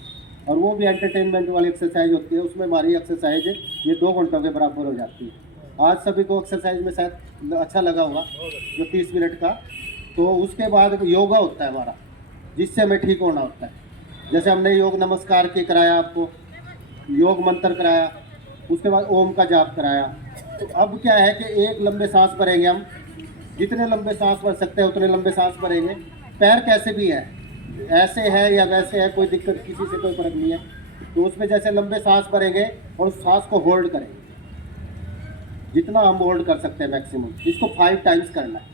और वो भी एंटरटेनमेंट वाली एक्सरसाइज होती है, उसमें हमारी एक्सरसाइज ये 2 घंटों के बराबर हो जाती है। आज सभी को एक्सरसाइज में शायद अच्छा लगा होगा जो 30 मिनट का। तो उसके बाद योगा होता है हमारा, जिससे हमें ठीक होना होता है। जैसे हमने योग नमस्कार के कराया, आपको योग मंत्र कराया, उसके बाद ओम का जाप कराया। तो अब क्या है कि एक लंबे सांस भरेंगे हम, जितने लंबे सांस भर सकते हैं उतने लंबे सांस भरेंगे। पैर कैसे भी है, ऐसे है या वैसे है, कोई दिक्कत, किसी से कोई फर्क नहीं है। तो उसमें जैसे लंबे सांस भरेंगे और उस सांस को होल्ड करेंगे, जितना हम होल्ड कर सकते हैं मैक्सिमम। इसको 5 टाइम्स करना है,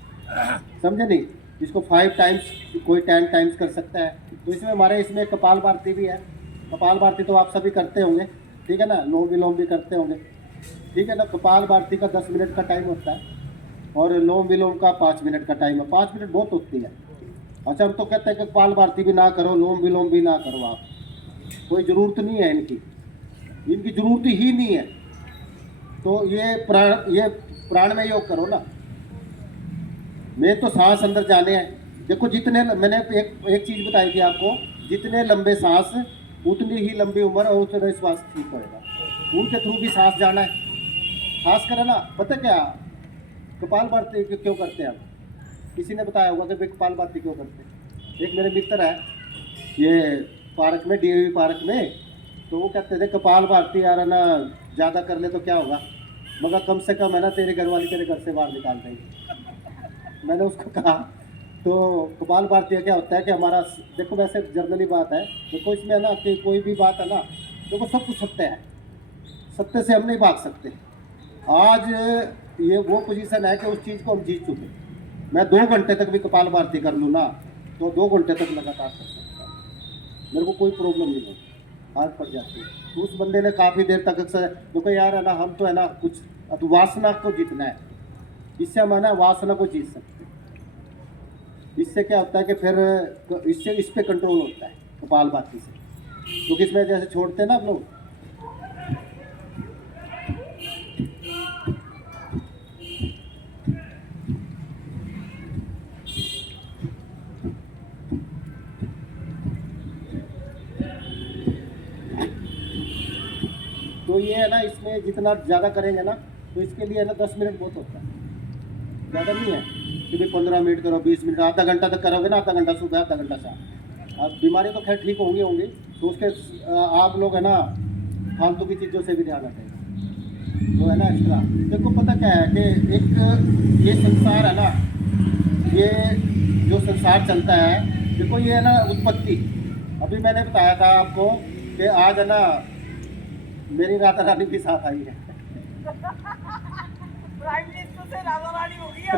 समझे नहीं? इसको 5 टाइम्स, कोई 10 टाइम्स कर सकता है। तो इसमें हमारे इसमें कपाल भारती भी है। कपाल भारती तो आप सभी करते होंगे, ठीक है ना, लोम विलोम भी करते होंगे, ठीक है ना। कपाल भारती का 10 मिनट का टाइम होता है और लोम विलोम का 5 मिनट का टाइम है। 5 मिनट बहुत होती है। अच्छा, हम तो कहते हैं कि कपाल भारती भी ना करो, लोम विलोम भी ना करो, आप कोई ज़रूरत नहीं है इनकी ज़रूरत ही नहीं है। तो ये प्राणमय योग करो ना। मैं तो सांस अंदर जाने हैं। देखो जितने, मैंने एक चीज़ बताई थी आपको, जितने लंबे सांस उतनी ही लंबी उम्र और उतना स्वास्थ्य ठीक होएगा। उनके थ्रू भी सांस जाना है, खास कर ना। पता क्या कपाल भारती क्यों करते हैं आप? किसी ने बताया होगा कि भाई कपाल भारती क्यों करते हैं। एक मेरे मित्र है, ये पार्क में, डीएवी पार्क में, तो वो कहते थे कपाल भारती यार है ना ज़्यादा कर ले तो क्या होगा, मगर कम से कम है ना तेरे घर वाली तेरे घर से बाहर निकाल देंगे। मैंने उसको कहा तो कपाल भारती क्या होता है कि हमारा, देखो वैसे जर्नली बात है, देखो इसमें है ना कि कोई भी बात है ना, देखो सब कुछ सत्य है, सत्य से हम नहीं भाग सकते। आज ये वो पोजीशन है कि उस चीज़ को हम जीत चुके। मैं 2 घंटे तक भी कपाल भारती कर लूँ ना, तो 2 घंटे तक लगातार कर सकता हूँ, मेरे को कोई प्रॉब्लम नहीं है। आदत पड़ जाती है। तो उस बंदे ने काफ़ी देर तक अक्सर देखो यार है ना, हम तो है ना कुछ अब वासना को जीतना है, इससे हम है ना वासना को जीत सकते हैं। इससे क्या होता है कि फिर इससे इस पे कंट्रोल होता है कपाल भाती से, क्योंकि इसमें जैसे छोड़ते हैं ना हम लोग, तो ये है ना इसमें जितना ज़्यादा करेंगे ना तो इसके लिए है ना 10 मिनट बहुत होता है, ज़्यादा नहीं है कि भाई 15 मिनट करो, 20 मिनट, आधा घंटा तक करोगे ना, आधा घंटा सुबह आधा घंटा शाम। अब बीमारी तो खैर ठीक होंगी तो उसके आप लोग है ना फालतू की चीज़ों से भी ध्यान रखें, वो है ना एक्स्ट्रा। देखो पता क्या है कि एक ये संसार है ना, ये जो संसार चलता है, देखो ये है ना उत्पत्ति, अभी मैंने बताया था आपको कि आज है ना मेरी राधा रानी भी साथ आई है। प्राइम मिनिस्टर से राधा रानी हो गई है।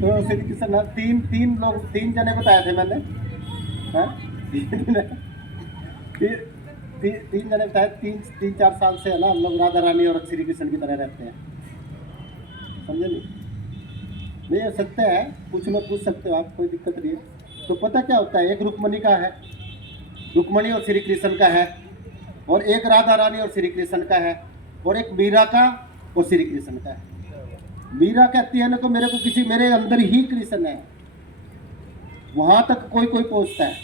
तो श्री कृष्ण तीन जने बताए थे मैंने, हैं? तीन जने बताए, तीन 4 साल से है ना हम लोग राधा रानी और श्री कृष्ण की तरह रहते हैं, समझे नहीं ये सत्य है, कुछ में पूछ सकते हो आप, कोई दिक्कत नहीं है। तो पता क्या होता है, एक रुक्मणी का है, रुक्मणी और श्री कृष्ण का है, और एक राधा रानी और श्री कृष्ण का है, और एक मीरा का और श्री कृष्ण का है। मीरा कहती है ना तो मेरे को किसी मेरे अंदर ही कृष्ण है, वहां तक कोई पहुंचता है।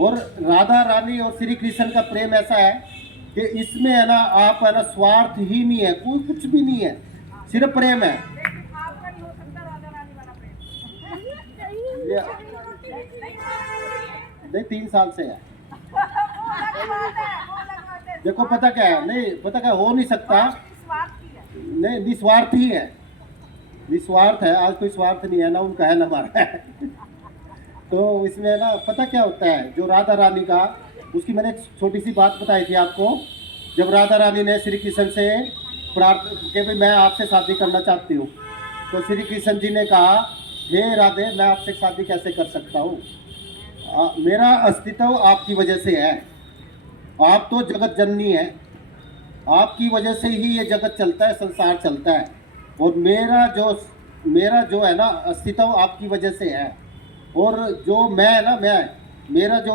और राधा रानी और श्री कृष्ण का प्रेम ऐसा है कि इसमें है ना आप है ना स्वार्थ ही नहीं है, कोई कुछ भी नहीं है, सिर्फ प्रेम है। लेकिन आपका नहीं हो सकता राधा रानी वाला प्रेम। ये नहीं 3 साल से है। वो अलग बात है, वो अलग बात है। देखो पता क्या है, नहीं पता क्या हो नहीं सकता, स्वार्थ की है। नहीं निस्वार्थ ही है, निस्वार्थ है, आज कोई स्वार्थ नहीं है ना उनका है ना हमारा है। तो इसमें ना पता क्या होता है, जो राधा रानी का, उसकी मैंने एक छोटी सी बात बताई थी आपको, जब राधा रानी ने श्री कृष्ण से प्रार्थना कि भाई मैं आपसे शादी करना चाहती हूँ, तो श्री कृष्ण जी ने कहा हे राधे मैं आपसे शादी कैसे कर सकता हूँ, मेरा अस्तित्व आपकी वजह से है, आप तो जगत जननी है, आपकी वजह से ही ये जगत चलता है, संसार चलता है, और मेरा जो है ना अस्तित्व आपकी वजह से है, और जो मैं है ना मेरा जो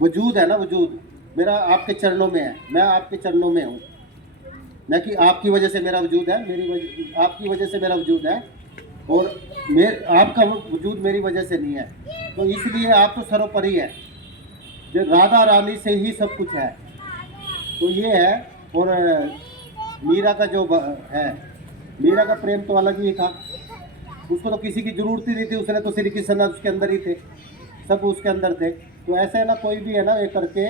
वजूद है ना, वजूद मेरा आपके चरणों में है, मैं आपके चरणों में हूँ, न कि आपकी वजह से मेरा वजूद है, आपकी वजह से मेरा वजूद है, और आपका वजूद मेरी वजह से नहीं है, तो इसलिए आप तो सर्वोपरि है, जो राधा रानी से ही सब कुछ है, तो ये है। और मीरा का जो है, मीरा का प्रेम तो अलग ही था, उसको तो किसी की जरूरत ही नहीं थी, उसने तो श्री कृष्ण उसके अंदर ही थे, सब उसके अंदर थे। तो ऐसे है ना कोई भी है ना ये करके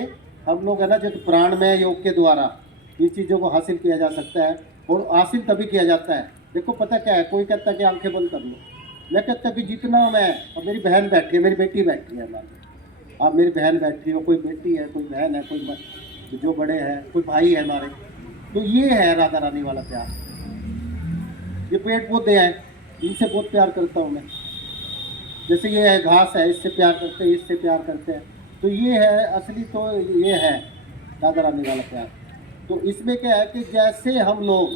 हम लोग है ना जो प्राण में योग के द्वारा इन चीज़ों को हासिल किया जा सकता है, और हासिल तभी किया जाता है। देखो पता क्या है, कोई कहता है कि आंखें बंद कर लो, मैं कहता कि जितना मैं, और मेरी बहन बैठी है, मेरी बेटी बैठी है, आप मेरी बहन बैठी हो, कोई बेटी है, कोई बहन है, कोई जो बड़े हैं, कोई भाई है हमारे, तो ये है राधा रानी वाला प्यार। ये पेड़ पौधे हैं, इनसे बहुत प्यार करता हूँ मैं, जैसे ये है घास है, इससे प्यार करते हैं, इससे प्यार करते हैं, तो ये है असली, तो ये है राधा रानी वाला प्यार। तो इसमें क्या है कि जैसे हम लोग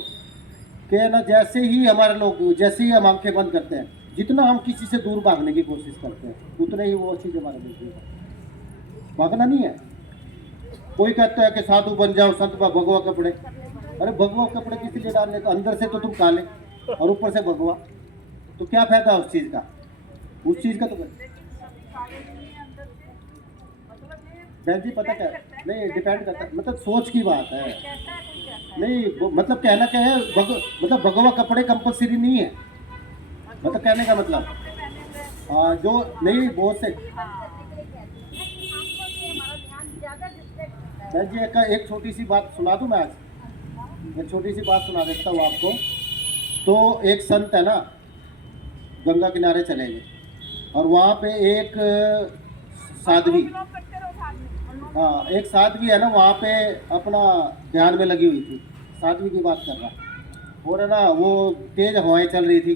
के ना, जैसे ही हमारे लोग, जैसे ही हम आंखें बंद करते हैं, जितना हम किसी से दूर भागने की कोशिश करते हैं, उतना ही वो चीज़ हमारे दिल में भागना नहीं है। कोई कहता है कि साधु बन जाओ, संत भगवा कपड़े, अरे भगवा कपड़े किस लिए डालने, तो अंदर से तो तुम काले और ऊपर से भगवा, तो क्या फायदा उस चीज़ का, उस चीज़ का तो बहन जी पता क्या है, नहीं डिपेंड करता है, मतलब सोच की बात है, नहीं मतलब कहना क्या है, मतलब भगवा कपड़े कंपलसरी नहीं है, मतलब कहने का मतलब हाँ, जो नहीं बहुत से। बहन जी एक छोटी सी बात सुना दूँ मैं, आज एक छोटी सी बात सुना देता हूँ आपको। तो एक संत है ना, गंगा किनारे चले गए, और वहाँ पे एक साध्वी, हाँ एक साध्वी है ना, वहाँ पे अपना ध्यान में लगी हुई थी, साध्वी की बात कर रहा, और है ना वो तेज हवाएं चल रही थी,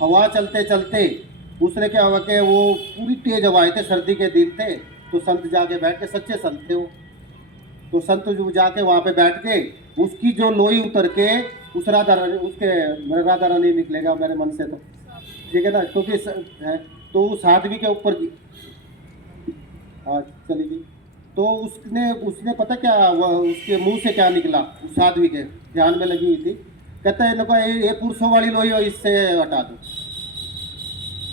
हवा चलते चलते उसने क्या हुआ कि वो पूरी तेज हवाएं थे, सर्दी के दिन थे, तो संत जाके बैठ के, सच्चे संत थे वो, तो संत जो जाके वहाँ पे बैठ के उसकी जो लोई उतर के उस राधा रानी, उसके मेरा राधा रानी निकलेगा मेरे मन से, तो ठीक है ना, क्योंकि है तो उस साध्वी के ऊपर हाँ चली गई। तो उसने उसने पता क्या उसके मुंह से क्या निकला, उस साध्वी के ध्यान में लगी हुई थी, कहता है इनको ये पुरुषों वाली लोई है, इससे हटा दो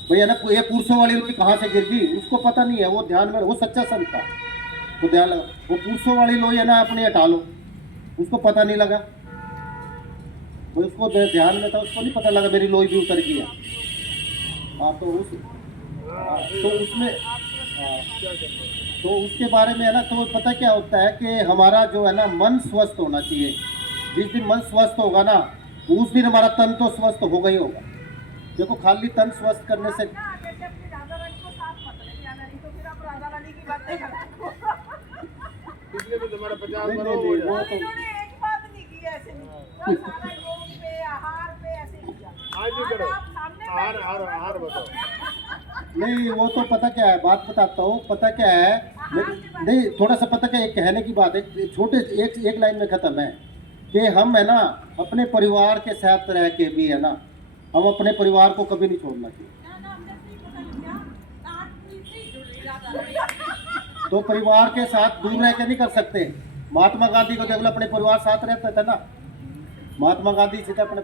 भैया ना, ये पुरुषों वाली लोई कहाँ से गिर गई उसको पता नहीं है, वो ध्यान में, वो सच्चा संत था, तो ध्यान लगा, वो पुरुषों वाली लोई है ना अपनी हटा लो, उसको पता नहीं लगा, वो उसको ध्यान में था, उसको नहीं पता लगा मेरी लोई भी उतर गई है। हाँ तो तो उसमें तो उसके बारे में है ना, तो पता क्या होता है कि हमारा जो है ना मन स्वस्थ होना चाहिए, जिस दिन मन स्वस्थ होगा ना उस दिन हमारा तन तो स्वस्थ होगा ही होगा। देखो खाली तन स्वस्थ करने से जैसे अपनी राधा रानी को साथ मत लेके आना, नहीं तो फिर आप राधा रानी की बातें करते इसलिए भी तुम्हारा 50 नहीं, करोड़ हो नहीं, जाए। वो तो इन्होंने एक बात नहीं की ऐसे नहीं, बस सारा योग पे आहार पे ऐसे ही किया। आज भी करो, आप सामने हार हार हार बताओ। नहीं, वो तो पता क्या है, बात बताता हूँ, पता क्या है, नहीं थोड़ा सा पता क्या है, एक कहने की बात है, छोटे एक लाइन में खत्म है कि हम है ना अपने परिवार के साथ रह के भी है ना, हम अपने परिवार को कभी नहीं छोड़ना चाहिए। तो परिवार के साथ दूर रह के नहीं कर सकते। महात्मा गांधी को देख लो, अपने परिवार साथ रहता था ना, महात्मा गांधी सीधा अपने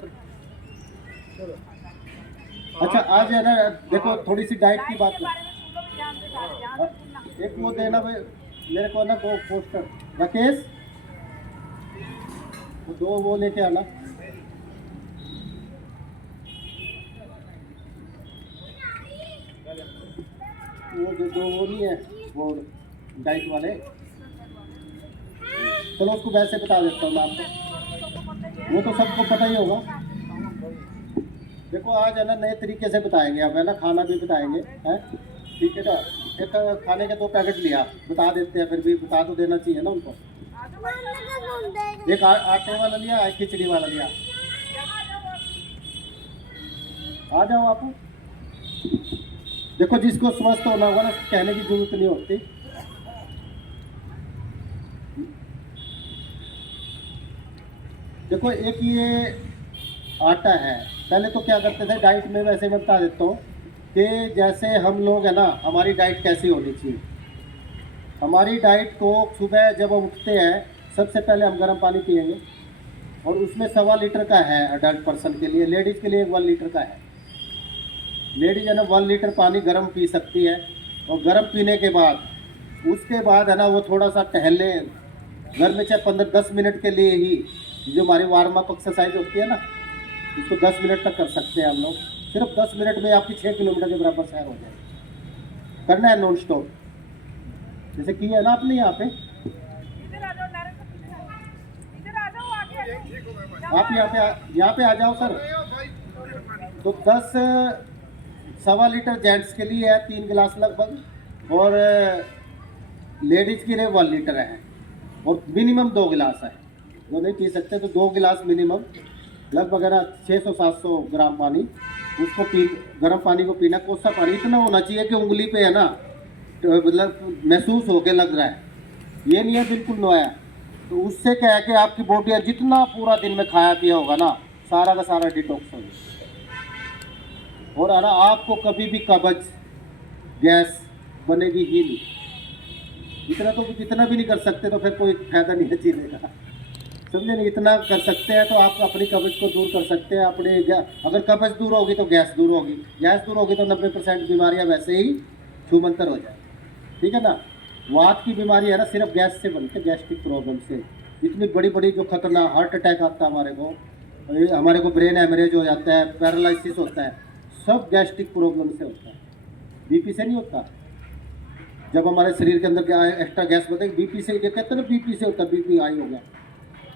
अच्छा आज है ना, देखो थोड़ी सी डाइट की बात के बारे में सुन लो भी ध्यान से सारे ध्यान हाँ, से सुनना। एक वो देना भाई मेरे को ना, वो पोस्टर राकेश, दो वो लेके आना। वो जो दो वो नहीं है वो डाइट वाले, चलो उसको वैसे बता देता हूँ मैं आपको, वो तो सबको पता ही होगा। देखो आज है ना नए तरीके से बताएंगे, अब है ना खाना भी बताएंगे, हैं ठीक है ना, एक खाने के 2 पैकेट लिया, बता देते हैं, फिर भी बता तो देना चाहिए ना उनको। एक आटे वाला लिया, एक खिचड़ी वाला लिया। आ जाओ आप। देखो जिसको स्वस्थ होना होगा ना, कहने की जरूरत नहीं होती। देखो एक ये आटा है, पहले तो क्या करते थे डाइट में, वैसे मैं बता देता हूँ कि जैसे हम लोग है ना, हमारी डाइट कैसी होनी चाहिए। हमारी डाइट को सुबह जब हम उठते हैं सबसे पहले हम गर्म पानी पिएंगे, और उसमें 1.25 लीटर का है अडल्ट पर्सन के लिए, लेडीज़ के लिए 1 लीटर का है। लेडीज है ना 1 लीटर पानी गर्म पी सकती है, और गर्म पीने के बाद उसके बाद है ना वो थोड़ा सा टहले, घर में चाहे 15-10 मिनट के लिए ही, जो हमारी वार्म अप एक्सरसाइज होती है ना, इसको 10 मिनट तक कर सकते हैं हम लोग। सिर्फ 10 मिनट में आपकी 6 किलोमीटर के बराबर सैर हो जाएगी। करना है नॉन स्टॉप, जैसे किया है ना आपने यहाँ पे। इधर आ जाओ नारायण, इधर आ जाओ आगे। आप यहाँ पे आ जाओ सर। तो 10-1.25 लीटर जेंट्स के लिए है, 3 गिलास लगभग, और लेडीज़ के लिए 1 लीटर है, और मिनिमम 2 गिलास है। जो नहीं पी सकते तो 2 गिलास मिनिमम, लगभग है ना 600-700 ग्राम पानी, उसको गर्म पानी को पीना। कोसा पानी इतना होना चाहिए कि उंगली पे है ना, तो मतलब महसूस होके लग रहा है, ये नहीं है बिल्कुल नोया। तो उससे क्या है कि आपकी बॉडी जितना पूरा दिन में खाया पिया होगा ना, सारा का सारा डिटॉक्स होगा, और है ना आपको कभी भी कब्ज गैस बनेगी ही नहीं। इतना भी नहीं कर सकते तो फिर कोई फायदा नहीं है जीने का, समझे नहीं। इतना कर सकते हैं तो आप अपनी कब्ज को दूर कर सकते हैं। अपने अगर कब्ज दूर होगी तो गैस दूर होगी, गैस दूर होगी तो 90% बीमारियां वैसे ही छूमंतर हो जाए, ठीक है ना। वात की बीमारी है ना सिर्फ गैस से बनती है, गैस्ट्रिक प्रॉब्लम से। इतनी बड़ी बड़ी जो खतरनाक हार्ट अटैक आता है हमारे को ब्रेन हेमरेज हो जाता है, पैरालिसिस होता है, सब गैस्ट्रिक प्रॉब्लम से होता है, बीपी से नहीं होता। जब हमारे शरीर के अंदर एक्स्ट्रा गैस बनता है, बीपी से, कहते हैं ना बीपी से होता है, बीपी हाई हो गया।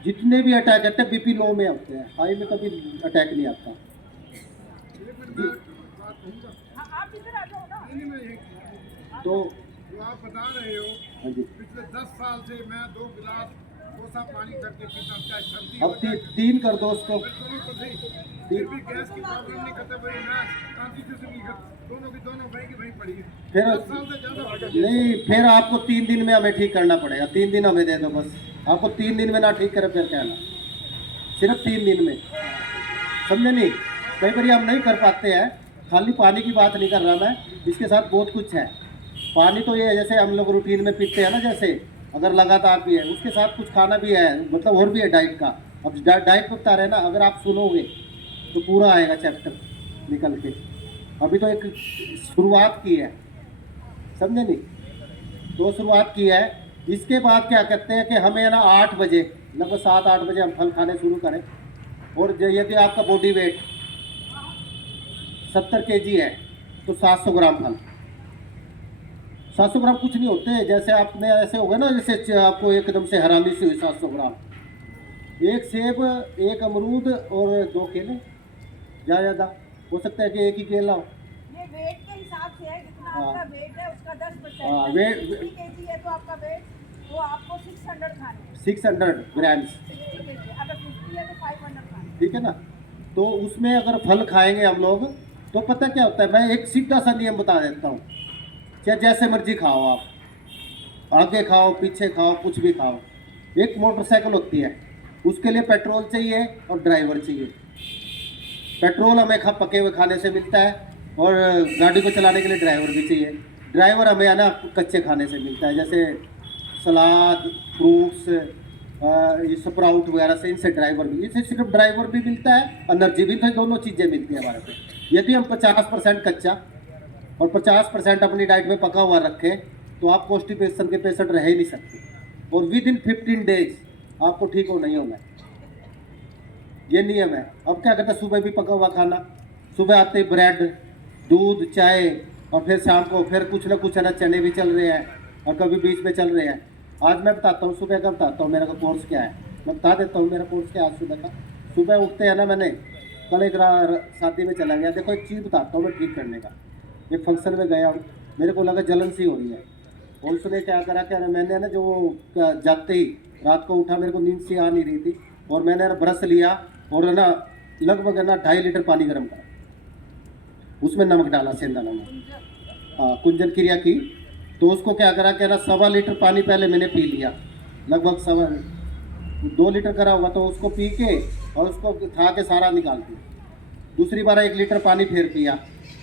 जितने भी अटैक आते हैं बीपी लो में होते हैं, हाई में कभी अटैक नहीं आता। आप इधर आ जाओ ना। तो जो आप बता रहे हो, हाँ जी, पिछले 10 साल से मैं 2 गिलास कोसा पानी करके पीता चाहे सर्दी अब 3 कर दो उसको। फिर भी गैस की प्रॉब्लम नहीं करता भाई ना कॉन्स्टिट्यूशन की दोनों की दोनों भाई की भाई पड़ी है फिर 10 साल से ज्यादा नहीं, फिर आपको 3 दिन में हमें ठीक करना पड़ेगा। 3 दिन हमें दे दो बस। आपको 3 दिन में ना ठीक करे फिर कहना, सिर्फ 3 दिन में, समझे नहीं। कई बार हम नहीं कर पाते हैं। खाली पानी की बात नहीं कर रहा मैं, इसके साथ बहुत कुछ है। पानी तो ये है, जैसे हम लोग रूटीन में पीते हैं ना, जैसे अगर लगातार पिए, उसके साथ कुछ खाना भी है, मतलब और भी है डाइट का। अब डाइट बता रहे हैं ना, अगर आप सुनोगे तो पूरा आएगा चैप्टर निकल के। अभी तो एक शुरुआत की है, समझे नहीं, तो शुरुआत की है। इसके बाद क्या कहते हैं कि हमें है ना 8 बजे, लगभग 7-8 बजे हम फल खाने शुरू करें। और यदि आपका बॉडी वेट 70 kg है तो 700 ग्राम फल। 700 ग्राम कुछ नहीं होते, जैसे आपने ऐसे हो गए ना, जैसे आपको एकदम से हरामी सी हुई 700 ग्राम। एक सेब, एक अमरूद और 2 केले, ज़्यादा हो सकता है कि एक ही केला हो। ये वेट के हिसाब से है, जितना हाँ। आपका वेट है उसका 10%। हाँ, वेट वेट- 60 kg है तो आपका वेट, तो आपको 600 खाने हैं। 600 ग्राम्स, 60 kg, अगर 50 है तो 500 खाने हैं। ठीक है ना। तो उसमें अगर फल खाएंगे हम लोग तो पता क्या होता है, मैं एक सीधा सा नियम बता देता हूँ। चाहे जैसे मर्जी खाओ आप, आगे खाओ पीछे खाओ कुछ भी खाओ। एक मोटरसाइकिल होती है, उसके लिए पेट्रोल चाहिए और ड्राइवर चाहिए। पेट्रोल हमें पके हुए खाने से मिलता है और गाड़ी को चलाने के लिए ड्राइवर भी चाहिए। ड्राइवर हमें है ना कच्चे खाने से मिलता है, जैसे सलाद, फ्रूट्स, ये स्प्राउट वगैरह से, इनसे ड्राइवर भी, इससे सिर्फ ड्राइवर भी मिलता है, एनर्जी भी, तो दोनों चीज़ें मिलती है हमारे को। यदि हम 50% कच्चा और 50% अपनी डाइट में पका हुआ रखें तो आप कॉन्स्टिपेशन के पेशेंट रह ही नहीं सकते। और विद इन 15 डेज आपको ठीक हो नहीं होना है, ये नियम है। अब क्या करते हैं, सुबह भी पका हुआ खाना, सुबह आते ही ब्रेड, दूध, चाय, और फिर शाम को फिर कुछ ना कुछ है ना, चने भी चल रहे हैं और कभी बीच में चल रहे हैं। आज मैं बताता हूँ सुबह का, बताता हूँ मेरा कोर्स क्या है, मैं बता देता हूँ मेरा कोर्स क्या है आज सुबह का। सुबह उठते हैं ना, मैंने कल एक शादी में चला गया। देखो एक चीज़ बताता हूँ मैं ठीक करने का। एक फंक्शन में गया हूँ, मेरे को लगा जलन सी हो रही है, और उसने क्या करा, क्या मैंने ना जो जाते ही रात को उठा, मेरे को नींद सी आ नहीं रही थी, और मैंने ना ब्रश लिया और है ना लगभग है ना 2.5 लीटर पानी गर्म करा, उसमें नमक डाला, सेंधा नमक, हाँ, कुंजन क्रिया की। तो उसको क्या करा, क्या ना 1.25 लीटर पानी पहले मैंने पी लिया, लगभग 2 लीटर करा हुआ, तो उसको पी के और उसको खा के सारा निकाल दिया। दूसरी बार 1 लीटर पानी फिर पिया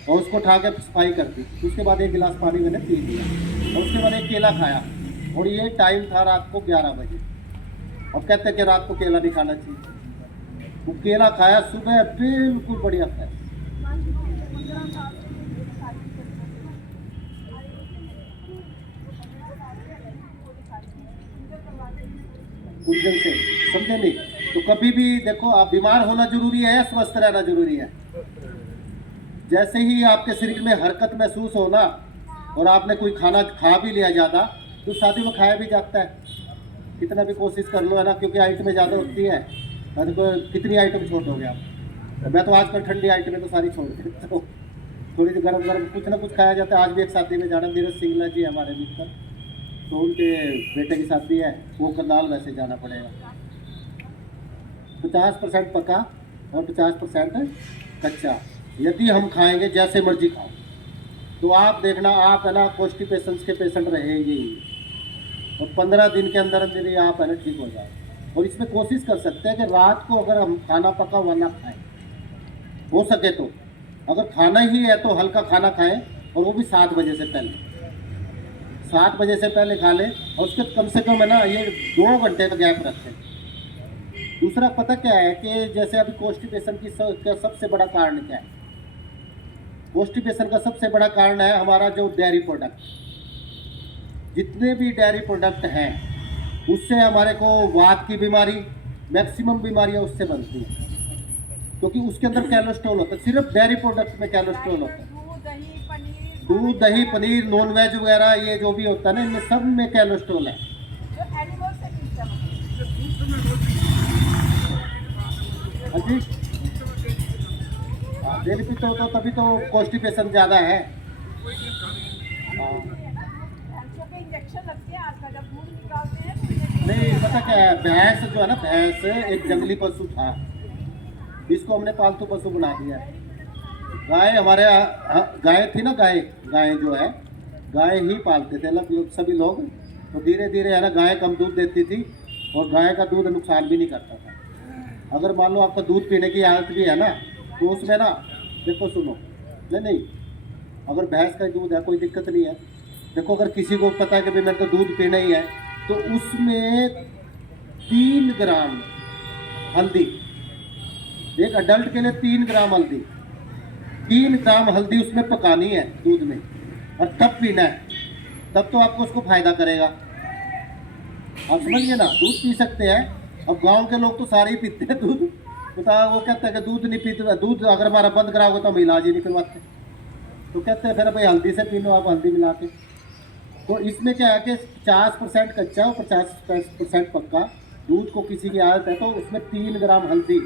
और उसको उठा के सफाई कर दी। उसके बाद 1 गिलास पानी मैंने पी लिया और उसके बाद एक केला खाया, और ये टाइम था रात को 11 बजे। अब कहते हैं कि रात को केला नहीं खाना चाहिए, वो केला खाया, सुबह बिल्कुल बढ़िया खाया। कुंजन से, समझे नहीं। तो कभी भी देखो, आप बीमार होना जरूरी है या स्वस्थ रहना जरूरी है। जैसे ही आपके शरीर में हरकत महसूस होना और आपने कोई खाना खा भी लिया ज़्यादा, तो शादी में खाया भी जाता है, कितना भी कोशिश कर लो है ना, क्योंकि आइटमें ज़्यादा होती है। तो कितनी आइटम छोड़ोगे आप। मैं तो आजकल ठंडी आइटमें तो सारी छोड़ देता हूँ, थोड़ी सी गर्म गर्म कुछ ना कुछ खाया जाता है। आज भी एक शादी में जाना, नीरज सिंगला जी हमारे मित्र, तो उनके बेटे की शादी है, वो करनाल वैसे जाना पड़ेगा। 50% पका और 50% कच्चा यदि हम खाएंगे, जैसे मर्जी खाओ, तो आप देखना, आप है ना कॉन्स्टिपेशन के पेशेंट रहेंगे ही, और 15 दिन के अंदर अंदर ही आप है ना ठीक हो जाए। और इसमें कोशिश कर सकते हैं कि रात को अगर हम खाना पका हुआ ना खाएं, हो सके तो, अगर खाना ही है तो हल्का खाना खाएं, और वो भी 7 बजे से पहले, 7 बजे से पहले खा लें, और उसके कम से कम है ना ये 2 घंटे का गैप रखें। दूसरा पता क्या है कि जैसे अभी कॉन्स्टिपेशन का सबसे बड़ा कारण क्या है, कॉन्स्टिपेशन का सबसे बड़ा कारण है हमारा जो डेयरी प्रोडक्ट। जितने भी डेयरी प्रोडक्ट हैं उससे हमारे को वात की बीमारी, मैक्सिमम बीमारियां उससे बनती हैं, क्योंकि उसके अंदर कोलेस्ट्रॉल होता है। सिर्फ डेयरी प्रोडक्ट में कोलेस्ट्रॉल होता है। दूध, दही, पनीर, नॉन वेज वगैरह, ये जो भी होता है ना, इनमें सब में कोलेस्ट्रॉल है। जो एनिमल से मिलता है। हाँ जी, डेली पीते हो तो तभी तो कॉन्स्टिपेशन ज़्यादा है। हाँ, इंजेक्शन लगते हैं आज का, जब दूध निकालते हैं तो नहीं, पता क्या है, भैंस जो है ना, भैंस एक जंगली पशु था, इसको हमने पालतू पशु बना दिया है। गाय हमारे गाय थी ना, गाय गाय जो है, गाय ही पालते थे लोग, सभी लोग। तो धीरे धीरे है ना, गाय कम दूध देती थी और गाय का दूध नुकसान भी नहीं करता था। अगर मान लो आपका दूध पीने की आदत भी है ना, तो उसमें ना, देखो सुनो, नहीं, अगर भैंस का दूध है कोई दिक्कत नहीं है। देखो अगर किसी को पता है कि भाई मेरे को दूध पीना ही है, तो उसमें 3 ग्राम हल्दी, एक अडल्ट के लिए 3 ग्राम हल्दी, 3 ग्राम हल्दी उसमें पकानी है दूध में, और तब पीना है, तब तो आपको उसको फायदा करेगा। आप समझिए ना, दूध पी सकते हैं। अब गांव के लोग तो सारे ही पीते हैं दूध, बता वो कहते हैं कि दूध नहीं पीते, दूध अगर हमारा बंद कराओगे तो हम इलाज ही नहीं करवाते। तो कहते हैं फिर भाई हल्दी से पी लो आप, हल्दी मिला के। तो इसमें क्या है कि 50% कच्चा और 50% पक्का दूध को किसी की आदत है तो उसमें 3 ग्राम हल्दी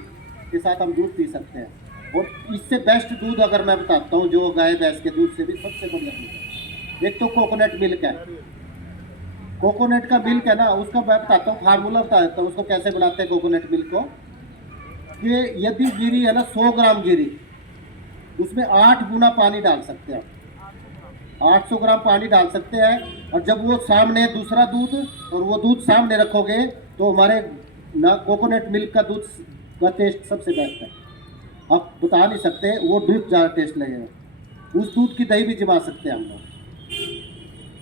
के साथ हम दूध पी सकते हैं। और इससे बेस्ट दूध अगर मैं बताता हूँ, जो गाय भैंस के दूध से भी सबसे बढ़िया दूध है, एक तो कोकोनट मिल्क है। कोकोनट का मिल्क है ना, उसका मैं बताता हूँ, फार्मूला बता देता हूँ उसको कैसे बनाते हैं कोकोनट मिल्क को। कि यदि गिरी है ना 100 ग्राम गिरी, उसमें 8 गुना पानी डाल सकते हैं, 800 ग्राम पानी डाल सकते हैं। और जब वो सामने दूसरा दूध और वो दूध सामने रखोगे तो हमारे ना कोकोनट मिल्क का दूध का टेस्ट सबसे बेस्ट है। आप बता नहीं सकते, वो दूध ज़्यादा टेस्ट लगेगा। उस दूध की दही भी जमा सकते हैं हम लोग,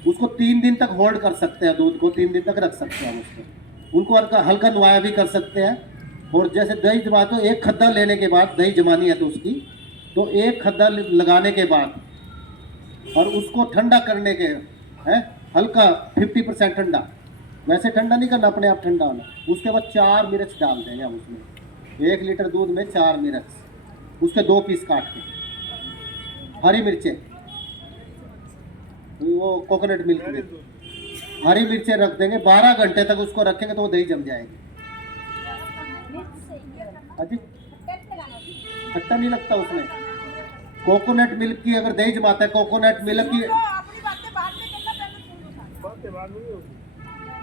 उसको 3 दिन तक होल्ड कर सकते हैं, दूध को 3 दिन तक रख सकते हैं हम उसको। उनको हल्का हल्का नुआया भी कर सकते हैं। और जैसे दही जमा, तो एक खद्दा लेने के बाद, दही जमानी है तो उसकी, तो एक खद्दा लगाने के बाद और उसको ठंडा करने के है, हल्का 50% ठंडा, वैसे ठंडा नहीं करना, अपने आप ठंडा होना। उसके बाद 4 मिर्च डाल देंगे हम उसमें, 1 लीटर दूध में 4 मिर्च, उसके 2 पीस काट के, हरी मिर्चें, वो कोकोनट मिल्क में हरी मिर्चें रख देंगे। 12 घंटे तक उसको रखेंगे तो वो दही जम जाएगी। अजी खट्टा नहीं लगता उसमें। कोकोनट मिल्क की अगर दही जमाता है, कोकोनट मिल्क की, अपनी बातें बाद में करना, पहले सुन लो।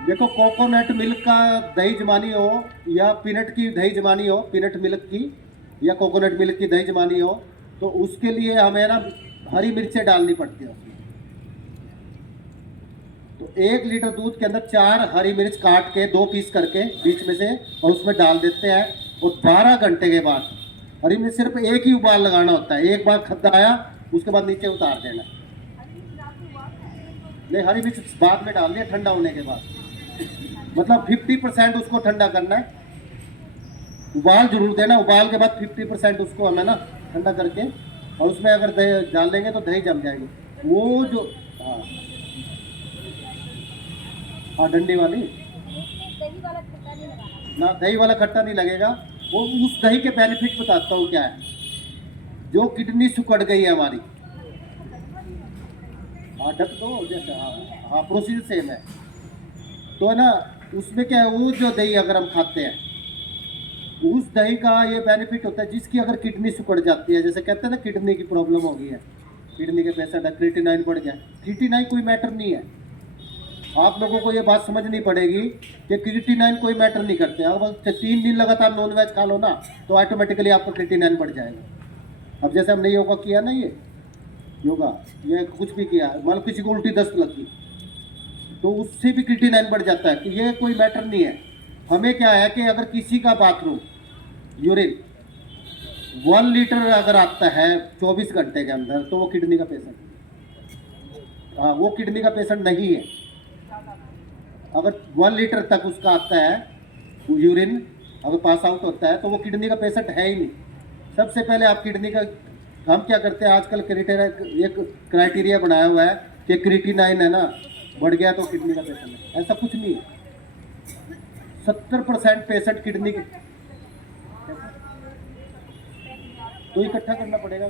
देखो कोकोनट मिल्क का दही जमानी हो या पीनट की दही जमानी हो, पीनट मिल्क की या कोकोनट मिल्क की दही जमानी हो, तो उसके लिए हमें ना हरी मिर्चें डालनी पड़ती है उसमें। तो 1 लीटर दूध के अंदर 4 हरी मिर्च काट के 2 पीस करके बीच में से और उसमें डाल देते हैं। और 12 घंटे के बाद हरी मिर्च सिर्फ एक ही उबाल लगाना होता है, एक बार खद्दा आया उसके बाद नीचे उतार देना। नहीं, हरी मिर्च बाद में डालनी है ठंडा होने के बाद, मतलब 50% उसको ठंडा करना है, उबाल जरूर देना। उबाल के बाद 50% उसको हमें ना ठंडा करके, और उसमें अगर दही डाल देंगे तो दही जम जाएगी। वो जो हाँ डंडी वाली दही वाला खट्टा नहीं लगाना। ना, दही वाला खट्टा नहीं लगेगा। वो उस दही के बेनिफिट बताता हूँ क्या है। जो किडनी सुकड़ गई है हमारी, हाँ ढक दो जैसे, हाँ प्रोसीजर सेम है। तो है ना, उसमें क्या है, वो जो दही अगर हम खाते हैं, उस दही का ये बेनिफिट होता है, जिसकी अगर किडनी सुकड़ जाती है, जैसे कहते हैं ना किडनी की प्रॉब्लम हो गई है, किडनी के पेशेंट है, क्रिएटिनाइन बढ़ गया। क्रिएटिनाइन कोई मैटर नहीं है। आप लोगों को ये बात समझनी पड़ेगी कि क्रिएटिनाइन कोई मैटर नहीं करते। अगर 3 दिन लगातार नॉनवेज खा लो ना, तो ऑटोमेटिकली आपका क्रिएटिनाइन बढ़ जाएगा। अब जैसे हमने योगा किया ना, ये योगा, ये कुछ भी किया, मान लो किसी को उल्टी दस्त लगी तो उससे भी क्रिएटिनाइन बढ़ जाता है। कि ये कोई मैटर नहीं है। हमें क्या है कि अगर किसी का बाथरूम यूरिन 1 लीटर अगर आता है 24 घंटे के अंदर, तो वो किडनी का पेशेंट, हाँ वो किडनी का पेशेंट नहीं है। अगर 1 लीटर तक उसका आता है यूरिन, अगर पास आउट होता है, तो वो किडनी का पेशेंट है ही नहीं। सबसे पहले आप किडनी का, हम क्या करते हैं आजकल, एक क्राइटेरिया बनाया हुआ है कि क्रिएटिनाइन है ना बढ़ गया तो किडनी का पेशेंट है। ऐसा कुछ नहीं है। 70% पेशेंट किडनी के, तो इकट्ठा करना पड़ेगा।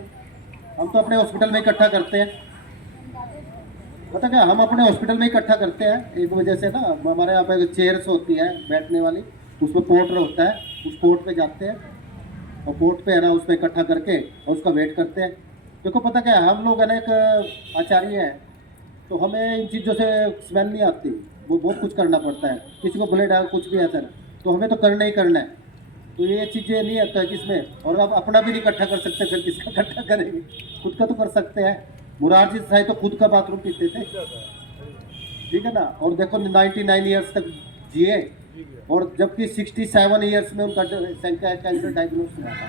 हम तो अपने हॉस्पिटल में इकट्ठा करते हैं, पता क्या, हम अपने हॉस्पिटल में इकट्ठा करते हैं। एक वजह से ना, हमारे यहाँ पे चेयर्स होती है बैठने वाली, उसमें पोर्टर होता है, उस पोर्ट पे जाते हैं और पोर्ट पे है ना उस पर इकट्ठा करके और उसका वेट करते हैं। देखो पता क्या है, हम लोग है ना एक आचार्य हैं, तो हमें इन चीज़ों से स्मेल नहीं आती। वो बहुत कुछ करना पड़ता है, किसी को ब्लड आए कुछ भी है सर, तो हमें तो करना ही करना है। तो ये चीज़ें नहीं आता है किसमें, और अब अपना भी नहीं इकट्ठा कर सकते, फिर किसका इकट्ठा करेंगे, खुद का तो कर सकते हैं। मुरारजी देसाई तो खुद का बाथरूम पीते थे, ठीक है ना, और देखो 99 ईयर्स तक जिए, और जबकि 67 ईयर्स में उनका कैंसर डायग्नोस हुआ था।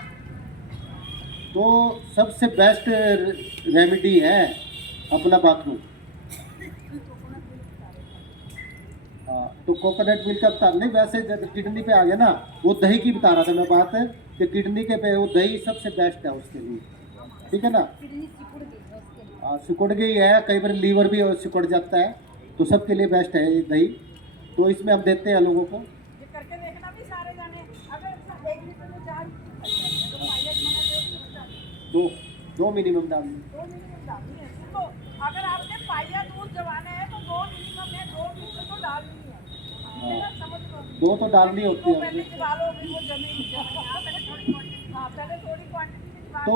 तो सबसे बेस्ट रेमेडी है अपना बाथरूम। हाँ, तो कोकोनट मिल्क का बता नहीं, वैसे जब किडनी पे आ गया ना, वो दही की बता रहा था मैं बात, कि किडनी के पे वो दही सबसे बेस्ट है उसके लिए, ठीक है ना। किडनी सिकुड़ गई है उसके लिए। हाँ, सिकुड़ गई है, कई बार लीवर भी सिकुड़ जाता है, तो सबके लिए बेस्ट है ये दही। तो इसमें हम देते हैं लोगों को, ये करके देखना भी सारे जाने, अगर इतना 1 लीटर में 4 तो माइलेज मना दो मिनिमम डाल दें। 2 मिनट डालनी है। तो अगर आपने पाइया दूध जमाना है तो 2 मिनिमम है, 2 लीटर तो डालनी है। हाँ, समझ लो, 2 तो डालनी होती तो है। पहले जमालो भी वो जमीन पहले थोड़ी क्वांटिटी, हाँ पहले थोड़ी क्वांटिटी में जमा तो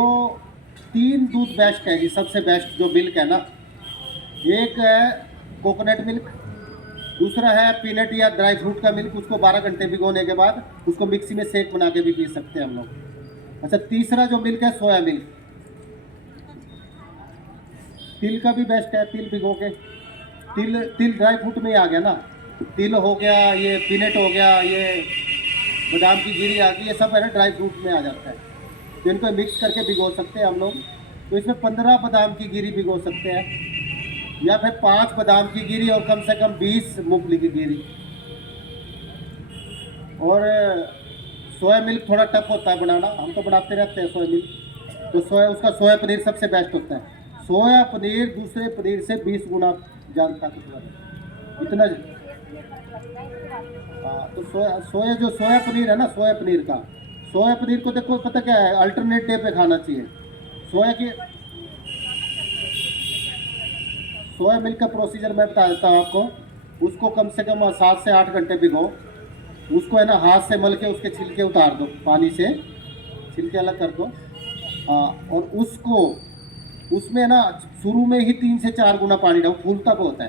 3 दूध बेस्ट है, ये सबसे बेस्ट जो मिल्क है ना, एक है कोकोनट मिल्क, दूसरा है पीनट या ड्राई फ्रूट का मिल्क, उसको 12 घंटे भिगोने के बाद उसको मिक्सी में शेक बना के भी पी सकते हैं हम लोग। अच्छा, तीसरा जो मिल्क है सोया मिल्क, तिल का भी बेस्ट है, तिल भिगो के, तिल ड्राई फ्रूट में ही आ गया ना, तिल हो गया, ये पीनट हो गया, ये बादाम की गिरी आ गई, ये सब है ना ड्राई फ्रूट में आ जाता है। तो इनको मिक्स करके भिगो सकते हैं हम लोग। तो इसमें 15 बादाम की गिरी भिगो सकते हैं, या फिर 5 बादाम की गिरी और कम से कम 20 मूंगफली की गिरी। और सोया मिल्क थोड़ा टफ होता है बनाना, हम तो बनाते रहते हैं सोया मिल्क। तो सोया पनीर सबसे बेस्ट होता है। सोया पनीर दूसरे पनीर से 20 गुना ज़्यादा ताकतवर है, इतना। हाँ, तो सोया पनीर है ना, सोया पनीर को देखो पता क्या है, अल्टरनेट डे पे खाना चाहिए। सोया मिल्क का प्रोसीजर मैं बता देता हूँ आपको। उसको कम से कम 7 से 8 घंटे भिगो, उसको है ना हाथ से मल के उसके छिलके उतार दो, पानी से छिलके अलग कर दो। हाँ, और उसमें ना शुरू में ही 3 से 4 गुना पानी डालो, फूलता बहुत है,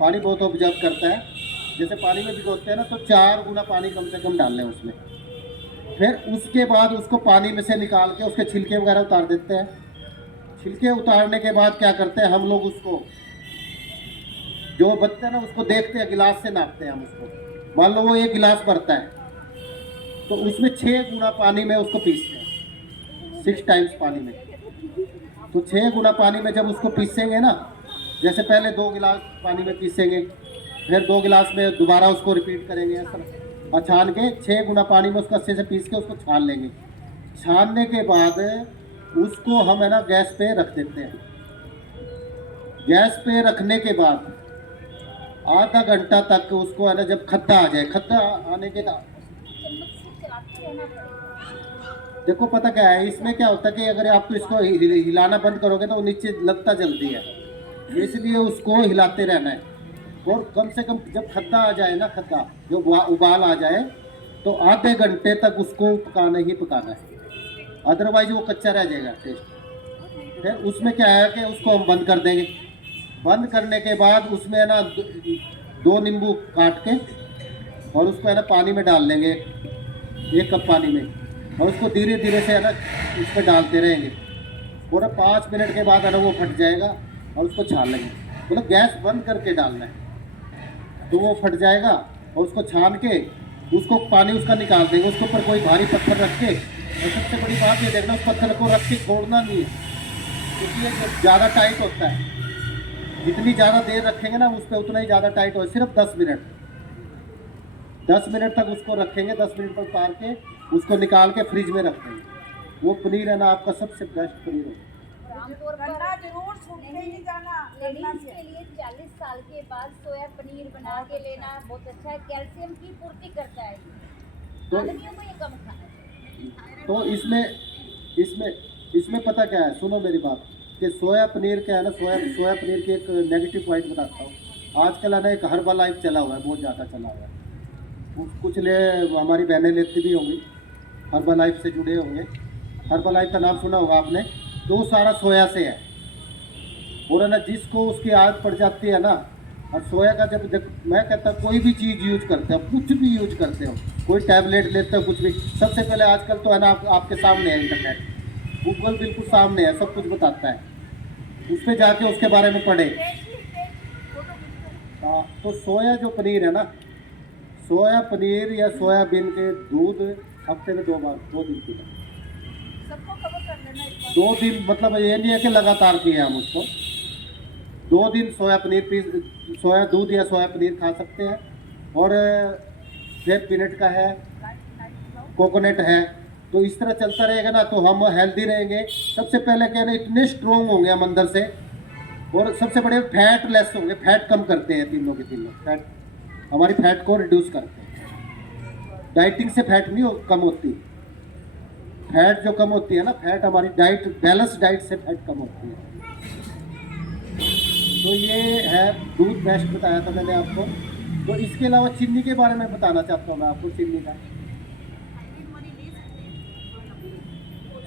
पानी बहुत ऑब्जर्व करता है। जैसे पानी में भिगोते हैं ना, तो 4 गुना पानी कम से कम डाल लें उसमें। फिर उसके बाद उसको पानी में से निकाल के उसके छिलके वगैरह उतार देते हैं। छिलके उतारने के बाद क्या करते हैं हम लोग, उसको जो बचता है ना उसको देखते हैं, गिलास से नापते हैं हम उसको। मान लो वो 1 गिलास भरता है, तो उसमें 6 गुना पानी में उसको पीसते हैं, 6 टाइम्स पानी में। तो 6 गुना पानी में जब उसको पीसेंगे ना, जैसे पहले 2 गिलास पानी में पीसेंगे, फिर 2 गिलास में दोबारा उसको रिपीट करेंगे ऐसा, और छान के 6 गुना पानी में उसको अच्छे से पीस के उसको छान लेंगे। छानने के बाद उसको हम है ना गैस पे रख देते हैं। गैस पे रखने के बाद आधा घंटा तक उसको है ना, जब खद्दा आ जाए, खद्दा आने के बाद चम्मच से चलाते रहना पड़ेगा। देखो पता क्या है, इसमें क्या होता है कि अगर आप इसको हिलाना बंद करोगे तो वो नीचे लगता जल्दी है, इसलिए उसको हिलाते रहना है। और कम से कम जब खद्दा आ जाए ना, खद्दा जो उबाल आ जाए, तो आधे घंटे तक उसको पकाना ही पकाना है, अदरवाइज वो कच्चा रह जाएगा टेस्ट। फिर उसमें क्या है कि उसको हम बंद कर देंगे। बंद करने के बाद उसमें है ना 2 नींबू काट के, और उसको है ना पानी में डाल लेंगे, 1 कप पानी में, और उसको धीरे धीरे से है ना उस पर डालते रहेंगे। पूरा 5 मिनट के बाद है ना वो फट जाएगा, और उसको छान लेंगे। मतलब गैस बंद करके डालना है, तो वो फट जाएगा। और उसको छान के उसको पानी उसका निकाल देंगे, उसके ऊपर कोई भारी पत्थर रख के। और सबसे बड़ी बात ये देखना, उस पत्थर को रख के छोड़ना नहीं है, क्योंकि ये ज़्यादा टाइट होता है। जितनी ज़्यादा देर रखेंगे ना उस पर उतना ही ज़्यादा टाइट हो। सिर्फ 10 मिनट तक उसको रखेंगे, 10 मिनट पर उतार के उसको निकाल के फ्रिज में रख देंगे। वो पनीर है ना आपका सबसे बेस्ट पनीर होगा। आमतौर पर गन्ना जरूर सूखने ही नहीं जाना। लेडीज के लिए 40 साल के बाद सोया पनीर बना के लेना बहुत अच्छा है, कैल्शियम की पूर्ति करता है। तो आदमियों को ये कम खाना चाहिए। तो इसमें पता क्या है, सुनो मेरी बात, कि सोया पनीर क्या है ना, सोया पनीर की एक नेगेटिव पॉइंट बताता हूँ। आजकल है ना एक हर्बल लाइफ चला हुआ है, बहुत ज़्यादा चला हुआ है। कुछ हमारी बहनें लेती भी होंगी, हर्बल लाइफ से जुड़े होंगे। हर्बल लाइफ का नाम सुना होगा आपने, तो वो सारा सोया से है। और है ना जिसको उसकी आदत पड़ जाती है ना, और सोया का जब मैं कहता हूँ कोई भी चीज़ यूज करते हो, कुछ भी यूज करते हो, कोई टैबलेट लेते हो, कुछ भी, सबसे पहले आजकल तो है ना आपके सामने है इंटरनेट, गूगल बिल्कुल सामने है, सब कुछ बताता है, उस पर जाके उसके बारे में पढ़े। हाँ, तो सोया जो पनीर है ना, सोया पनीर या सोयाबीन के दूध हफ्ते में 2 बार, 2 दिन पीना। सबको कवर कर लेना एक बार। 2 दिन मतलब ये नहीं है कि लगातार पिए हम उसको, 2 दिन सोया पनीर पी, सोया दूध या सोया पनीर खा सकते हैं। और फिर पीनट का है, कोकोनट है, तो इस तरह चलता रहेगा ना तो हम हेल्दी रहेंगे। सबसे पहले क्या है ना, इतने स्ट्रोंग होंगे हम अंदर से, और सबसे बड़े फैट लेस होंगे, फैट कम करते हैं तीनों के तीनों, फैट हमारी फैट को रिड्यूस करते हैं। डाइटिंग से फैट नहीं कम होती, फैट जो कम होती है ना, फैट हमारी डाइट, बैलेंस डाइट से फैट कम होती है। तो ये है दूध बेस्ट बताया था मैंने आपको। तो इसके अलावा चीनी के बारे में बताना चाहता हूँ मैं आपको। चीनी का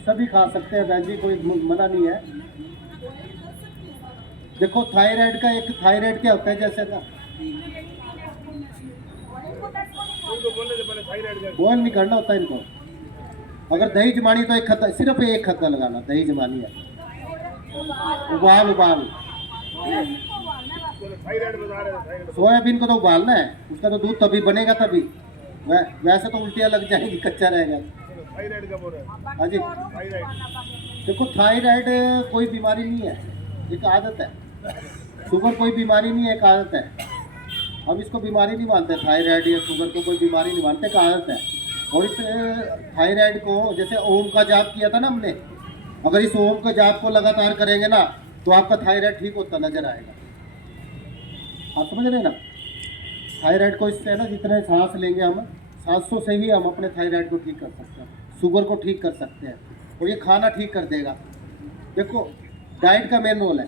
सभी खा सकते हैं बहन जी, कोई मना नहीं है। देखो थायराइड का, एक थायराइड क्या होता है, जैसे ना उनको बोलने से पहले थायराइड का बॉयल नहीं करना होता इनको। अगर दही जमानी तो एक खत्ता, सिर्फ एक खत्ता लगाना, दही जमानी है, उबाल थायराइड बता रहे थे, थायराइड सोयाबीन को तो उबालना है, उसका तो दूध तभी बनेगा तभी, वैसे तो उल्टियाँ लग जाएगी, कच्चा रहेगा। थायराइड का बोल रहे हैं। हाँ जी, थायराइड देखो थायराइड कोई बीमारी नहीं है, एक आदत है। शुगर कोई बीमारी नहीं है, एक आदत है। हम इसको बीमारी नहीं मानते, थायराइड या शुगर को कोई बीमारी नहीं मानते, एक आदत है। और इस थायराइड को, जैसे ओम का जाप किया था ना हमने, अगर इस ओम का जाप को लगातार करेंगे ना तो आपका थायराइड ठीक होता नजर आएगा। आप समझ रहे हैं ना, थायराइड को इससे है ना, जितने सांस लेंगे हम, सांसों से ही हम अपने थायराइड को ठीक कर सकते हैं, शुगर को ठीक कर सकते हैं, और ये खाना ठीक कर देगा। देखो डाइट का मेन रोल है।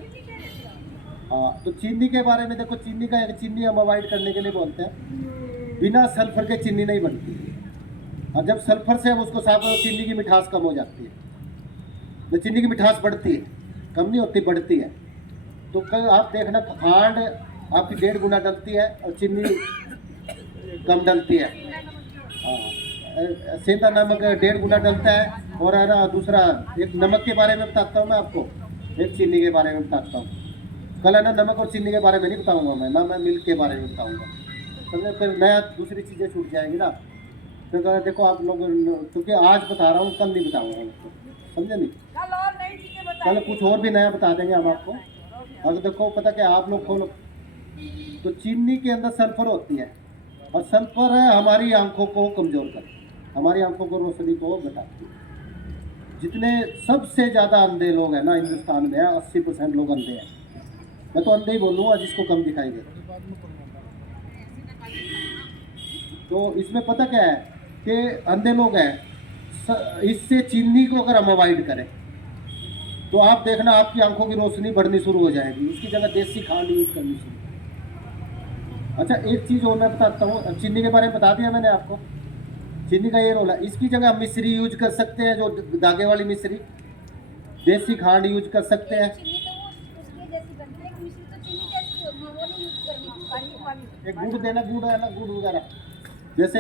हाँ, तो चीनी के बारे में देखो, चीनी का, चीनी हम अवॉइड करने के लिए बोलते हैं, बिना सल्फर के चीनी नहीं बनती, और जब सल्फर से हम उसको साफ, चीनी की मिठास कम हो जाती है। तो चीनी की मिठास बढ़ती है, कम नहीं होती, बढ़ती है। तो कल आप देखना, खांड आपकी 1.5 गुना डलती है और चीनी कम डलती है। हाँ, सेंधा नमक 1.5 गुना डलता है। और है ना दूसरा, एक नमक के बारे में बताता हूँ मैं आपको, एक चीनी के बारे में बताता हूँ। कल है ना नमक और चीनी के बारे में नहीं बताऊँगा मैं, ना मैं मिल्क के बारे में बताऊँगा, समझे, फिर नया दूसरी चीज़ें छूट जाएंगी ना। तो देखो आप लोग, क्योंकि आज बता रहा हूँ, कल नहीं बताऊँगा आपको, समझे नहीं, कल और नई चीजें कल बताइए। कुछ और भी नया बता देंगे हम आपको। अगर देखो पता क्या, आप लोग खोलो तो चीनी के अंदर सल्फर होती है, और सल्फर है हमारी आंखों को कमज़ोर करती है, हमारी आंखों को रोशनी को घटाती है। जितने सबसे ज़्यादा अंधे लोग हैं ना हिंदुस्तान में, 80% लोग अंधे हैं। मैं तो अंधे ही बोलूँगा जिसको कम दिखाई देता। तो इसमें पता क्या है कि अंधे लोग हैं, इससे चीनी को अगर हम अवॉइड करें तो आप देखना आपकी आंखों की रोशनी बढ़नी शुरू हो जाएगी, उसकी जगह देसी खांड यूज करनी शुरू। अच्छा एक चीज़ और मैं बताता हूँ, चीनी के बारे में बता दिया मैंने आपको, चीनी का ये रोल है। इसकी जगह हम मिश्री यूज कर सकते हैं, जो धागे वाली मिश्री, देसी खांड यूज कर सकते हैं। चीनी तो वो उसके जैसी बनती है, मिश्री तो चीनी जैसी होती है, वो नहीं यूज करनी। एक गुड़ देना, गुड़ है ना, गुड़ वगैरह, जैसे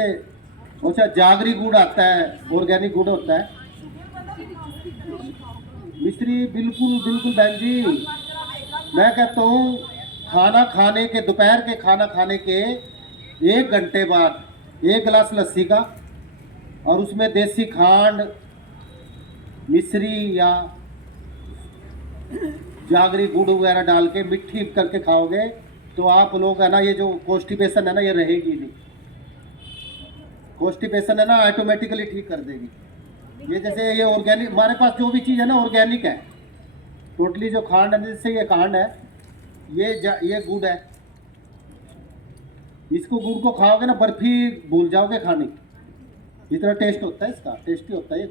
अच्छा जागरी गुड़ आता है, ऑर्गेनिक गुड़ होता है। मिश्री बिल्कुल बिल्कुल बहन जी, मैं कहता हूँ खाना खाने के, दोपहर के खाना खाने के 1 घंटे बाद 1 गिलास लस्सी का, और उसमें देसी खांड, मिश्री या जागरी गुड़ वगैरह डाल के मिट्टी करके खाओगे तो आप लोग है ना, ये जो कॉन्स्टिपेशन है ना, ये रहेगी नहीं। कॉन्स्टिपेशन है ना ऑटोमेटिकली ठीक कर देगी। ये जैसे ये ऑर्गेनिक, हमारे पास जो भी चीज़ है ना ऑर्गेनिक है टोटली। जो खांड है, जैसे ये खांड है, ये गुड़ है, इसको गुड़ को खाओगे ना बर्फी भूल जाओगे खाने। इतना टेस्ट होता है इसका, टेस्टी होता है ये,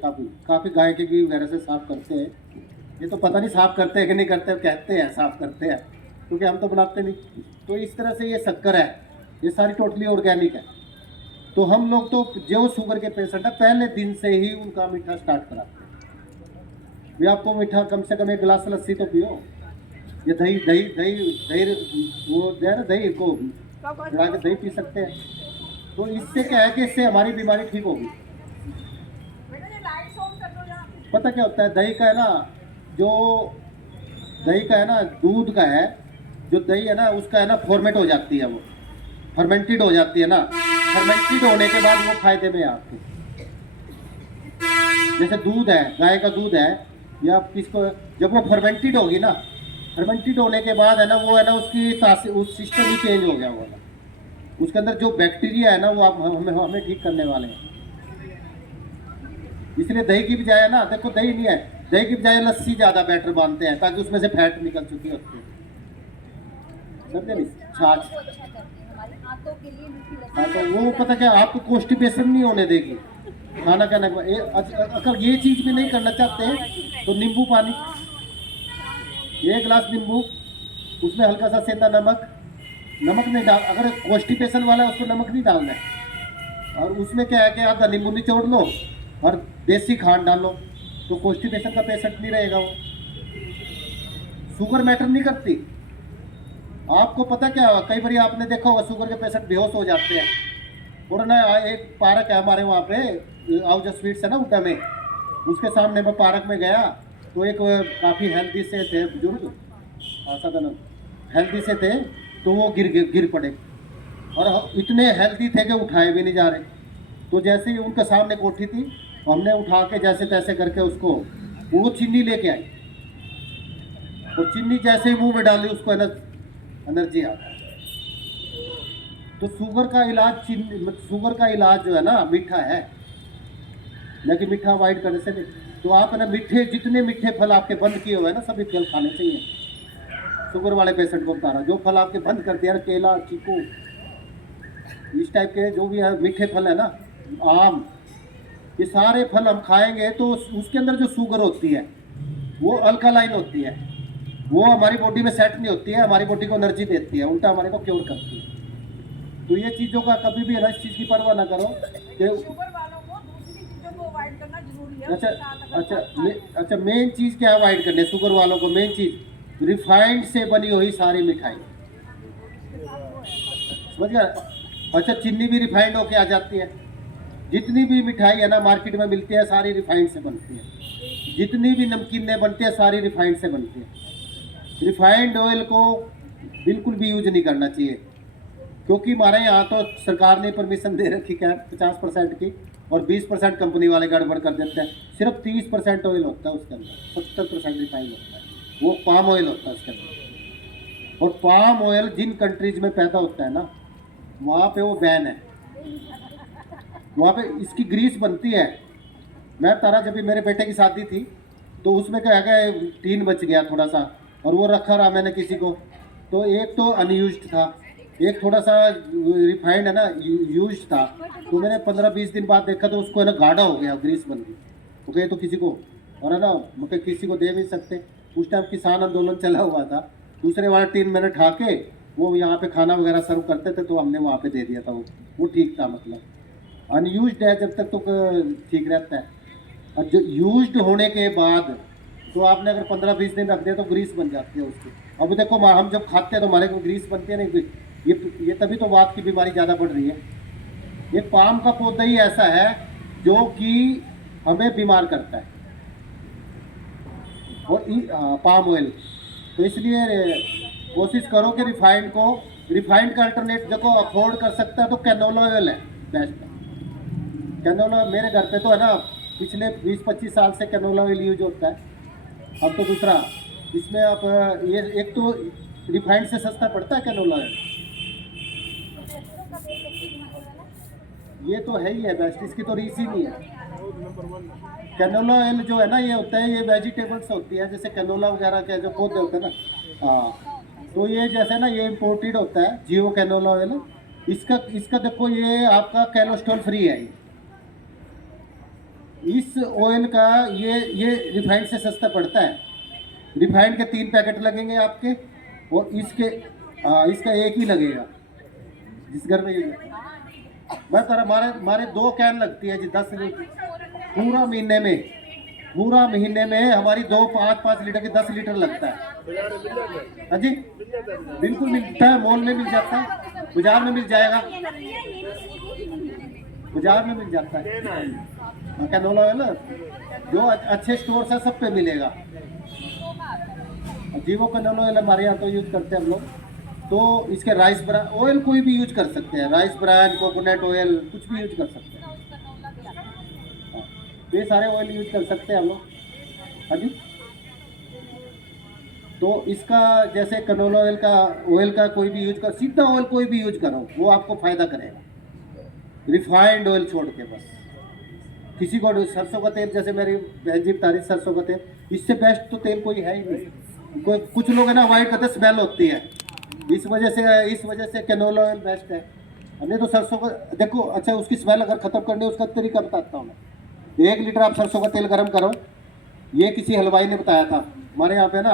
काफ़ी गाय के घी वगैरह से साफ़ करते हैं। ये तो पता नहीं साफ़ करते हैं कि नहीं करते, कहते हैं साफ़ करते हैं, क्योंकि हम तो बनाते नहीं। तो इस तरह से ये शक्कर है, ये सारी टोटली ऑर्गेनिक है। तो हम लोग तो जो शुगर के पेशेंट है, पहले दिन से ही उनका मीठा स्टार्ट कराते हैं। भी आपको मीठा कम से कम 1 गिलास लस्सी तो पियो, ये दही दही दही दही वो जो है ना, दही को मिला के दही पी सकते हैं। तो इससे क्या है कि इससे हमारी बीमारी ठीक होगी। बेटा ये लाइट्स ऑन कर दो यहाँ पे। पता क्या होता है, दही का है ना, जो दही का है ना, दूध का है, जो दही है ना उसका है ना फॉर्मेट हो जाती है, वो फर्मेंटेड हो जाती है ना। फर्मेंटेड होने के बाद वो फायदे में है आपके। जैसे दूध है, गाय का दूध है या किसको, जब वो फर्मेंटेड होगी ना, फर्मेंटेड होने के बाद है ना, वो है ना उसकी उस सिस्टम ही चेंज हो गया, वो है ना उसके अंदर जो बैक्टीरिया है ना वो आप हमें ठीक करने वाले हैं। इसलिए दही की बजाय है ना, देखो दही नहीं है, दही की बजाय लस्सी ज़्यादा बेटर मानते हैं, ताकि उसमें से फैट निकल चुकी होती है, समझे नहीं, छाछ। वो अच्छा करती है हमारी आंतों के लिए मीठी हाँ, लस्सी। तो वो पता क्या, आपको कॉन्स्टिपेशन नहीं होने देगी खाना खाने के बाद। अगर ये चीज़ भी नहीं करना चाहते हैं तो नींबू पानी, 1 गिलास नींबू, उसमें हल्का सा सेंधा नमक, नमक नहीं डाल, अगर कॉन्स्टिपेशन वाला है उसको नमक नहीं डालना है, और उसमें क्या है कि आधा नींबू निचोड़ लो और देसी खांड डालो, तो कॉन्स्टिपेशन का पेशेंट नहीं रहेगा वो। शुगर मैटर नहीं करती। आपको पता क्या, कई बार आपने देखा होगा शुगर के पेशेंट बेहोश हो जाते हैं। और ना एक पार्क है हमारे वहाँ पे, आउजा स्वीट्स है ना उड्डा में, उसके सामने मैं पार्क में गया तो एक काफ़ी हेल्दी से थे बुजुर्ग, साधारण हेल्दी से थे, तो वो गिर पड़े, और इतने हेल्दी थे कि उठाए भी नहीं जा रहे। तो जैसे ही उनके सामने कोठी थी, हमने उठा के जैसे तैसे करके उसको, वो चीनी लेके आई, और चीनी जैसे ही मुंह में डाली उसको एनर्जी आ गई। तो शुगर का इलाज शुगर का इलाज जो है ना मीठा है, लेकिन मीठा अवॉइड करने से नहीं। तो आप है ना मीठे, जितने मीठे फल आपके बंद किए हुए हैं ना, सभी फल खाने चाहिए। शुगर वाले पेशेंट को बता रहा, जो फल आपके बंद कर दिया, केला, चीकू, इस टाइप के जो भी है मीठे फल है ना, आम, ये सारे फल हम खाएंगे तो उसके अंदर जो शुगर होती है वो अल्कालाइन होती है, वो हमारी बॉडी में सेट नहीं होती है, हमारी बॉडी को एनर्जी देती है, उल्टा हमारे को क्योर करती है। तो ये चीज़ों का कभी भी है ना, इस चीज़ की परवाह ना करो कि शुगर वालों को दूसरी चीजों को अवॉइड करना जरूरी है। अच्छा उसके साथ अगर अच्छा अच्छा, मेन चीज़ क्या अवॉइड करनी है शुगर वालों को? मेन चीज़ रिफाइंड से बनी हुई सारी मिठाई, समझ गया? अच्छा, चीनी भी रिफाइंड होके आ जाती है। जितनी भी मिठाई है ना मार्केट में मिलती है, सारी रिफाइंड से बनती है। जितनी भी नमकीनें बनती है, सारी रिफाइंड से बनती है। रिफाइंड ऑयल को बिल्कुल भी यूज नहीं करना चाहिए, क्योंकि हमारे यहाँ तो सरकार ने परमिशन दे रखी है 50% की, और 20% कंपनी वाले गड़बड़ कर देते हैं। सिर्फ 30% ऑयल होता है उसके अंदर, 70% रिफाइंड होता है, वो पाम ऑयल होता है उसके अंदर। और पाम ऑयल जिन कंट्रीज में पैदा होता है ना, वहाँ पे वो बैन है, वहाँ पे इसकी ग्रीस बनती है। मैं तारा, जब भी मेरे बेटे की शादी थी तो उसमें क्या है, टीन बच गया थोड़ा सा, और वो रखा रहा मैंने किसी को, तो एक तो अनयूज्ड था, एक थोड़ा सा रिफाइंड है ना यूज्ड था। तो मैंने 15-20 दिन बाद देखा तो उसको है ना गाढ़ा हो गया, ग्रीस बन गई। तो कहे तो किसी को, और है ना मतलब किसी को दे नहीं सकते। उस टाइम किसान आंदोलन चला हुआ था, दूसरे वाला टीन मैंने उठा के, वो यहाँ पे खाना वगैरह सर्व करते थे, तो हमने वहाँ पे दे दिया था। वो ठीक था, मतलब अनयूज्ड है जब तक तो ठीक रहता है, और जो यूज्ड होने के बाद तो आपने अगर 15-20 दिन रख दिया तो ग्रीस बन जाती है उसकी। अब देखो हम जब खाते हैं तो हमारे को ग्रीस बनती है नहीं, ये तभी तो वात की बीमारी ज़्यादा बढ़ रही है। ये पाम का पौधा ही ऐसा है जो कि हमें बीमार करता है, और पाम ऑयल। तो इसलिए कोशिश करो कि रिफाइंड का अल्टरनेट देखो, अफोर्ड कर सकता है तो कैनोला ऑयल है बेस्ट। कैनोला मेरे घर पे तो है ना पिछले 20-25 साल से कैनोला ऑयल यूज होता है। अब तो दूसरा इसमें आप ये एक तो रिफाइंड से सस्ता पड़ता है कैनोला ऑयल, ये तो है ही है बेस्ट, इसकी तो रीस ही नहीं है। कैनोला ऑयल जो है ना, ये होता है, ये वेजिटेबल्स होती है, जैसे कैनोला वगैरह के जो पौधे होते हैं ना, हाँ, तो ये जैसे ना ये इम्पोर्टेड होता है जियो कैनोला ऑयल। इसका देखो, ये आपका कोलेस्ट्रॉल फ्री है। इस ऑयल का ये रिफाइंड से सस्ता पड़ता है। रिफाइंड के 3 पैकेट लगेंगे आपके, और इसका एक ही लगेगा जिस घर में यूज। मैं तारा मारे 2 कैन लगती है जी, 10 पूरा महीने में पूरा महीने में हमारी 5 लीटर की 10 लीटर लगता है। हाँ जी, बिल्कुल मिलता है, मॉल में मिल जाता है, बाजार में मिल जाएगा, बाजार में मिल जाता है कैनोला ऑयल। जो अच्छे स्टोर्स है सब पे मिलेगा। जीवो कैनोला ऑयल हमारे यहाँ तो यूज करते हैं हम लोग। तो इसके राइस ब्रान ऑयल कोई भी यूज कर सकते हैं, राइस ब्रान, कोकोनट ऑयल, कुछ भी यूज कर सकते हैं। ये सारे ऑयल यूज कर सकते हैं हम लोग। हाँ जी, तो इसका जैसे कैनोला ऑयल का कोई भी यूज कर, सीधा ऑयल कोई भी यूज करो वो आपको फायदा करेगा, रिफाइंड ऑयल छोड़ के। बस किसी को सरसों का तेल, जैसे मेरी बहन जी बता रही सरसों का तेल, इससे बेस्ट तो तेल कोई है ही नहीं। कोई कुछ लोग है ना अवॉइड करते, स्मेल होती है, इस वजह से कैनोला ऑयल बेस्ट है। नहीं तो सरसों का देखो, अच्छा उसकी स्मेल अगर खत्म करनी है उसका तरीका बताता हूँ मैं। 1 लीटर आप सरसों का तेल गर्म करो, ये किसी हलवाई ने बताया था हमारे यहाँ पे ना,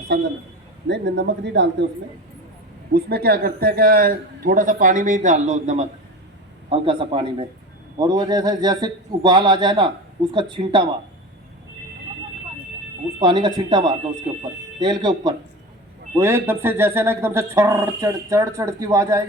संदन नहीं नमक नहीं डालते उसमें क्या करते हैं क्या, थोड़ा सा पानी में ही डाल लो नमक, हल्का सा पानी में, और वो जैसे उबाल आ जाए ना उसका छींटा मार, उस पानी का छींटा मार दो उसके ऊपर, तेल के ऊपर। वो एकदम से जैसे ना एकदम से चढ़ की आवाज आएगी।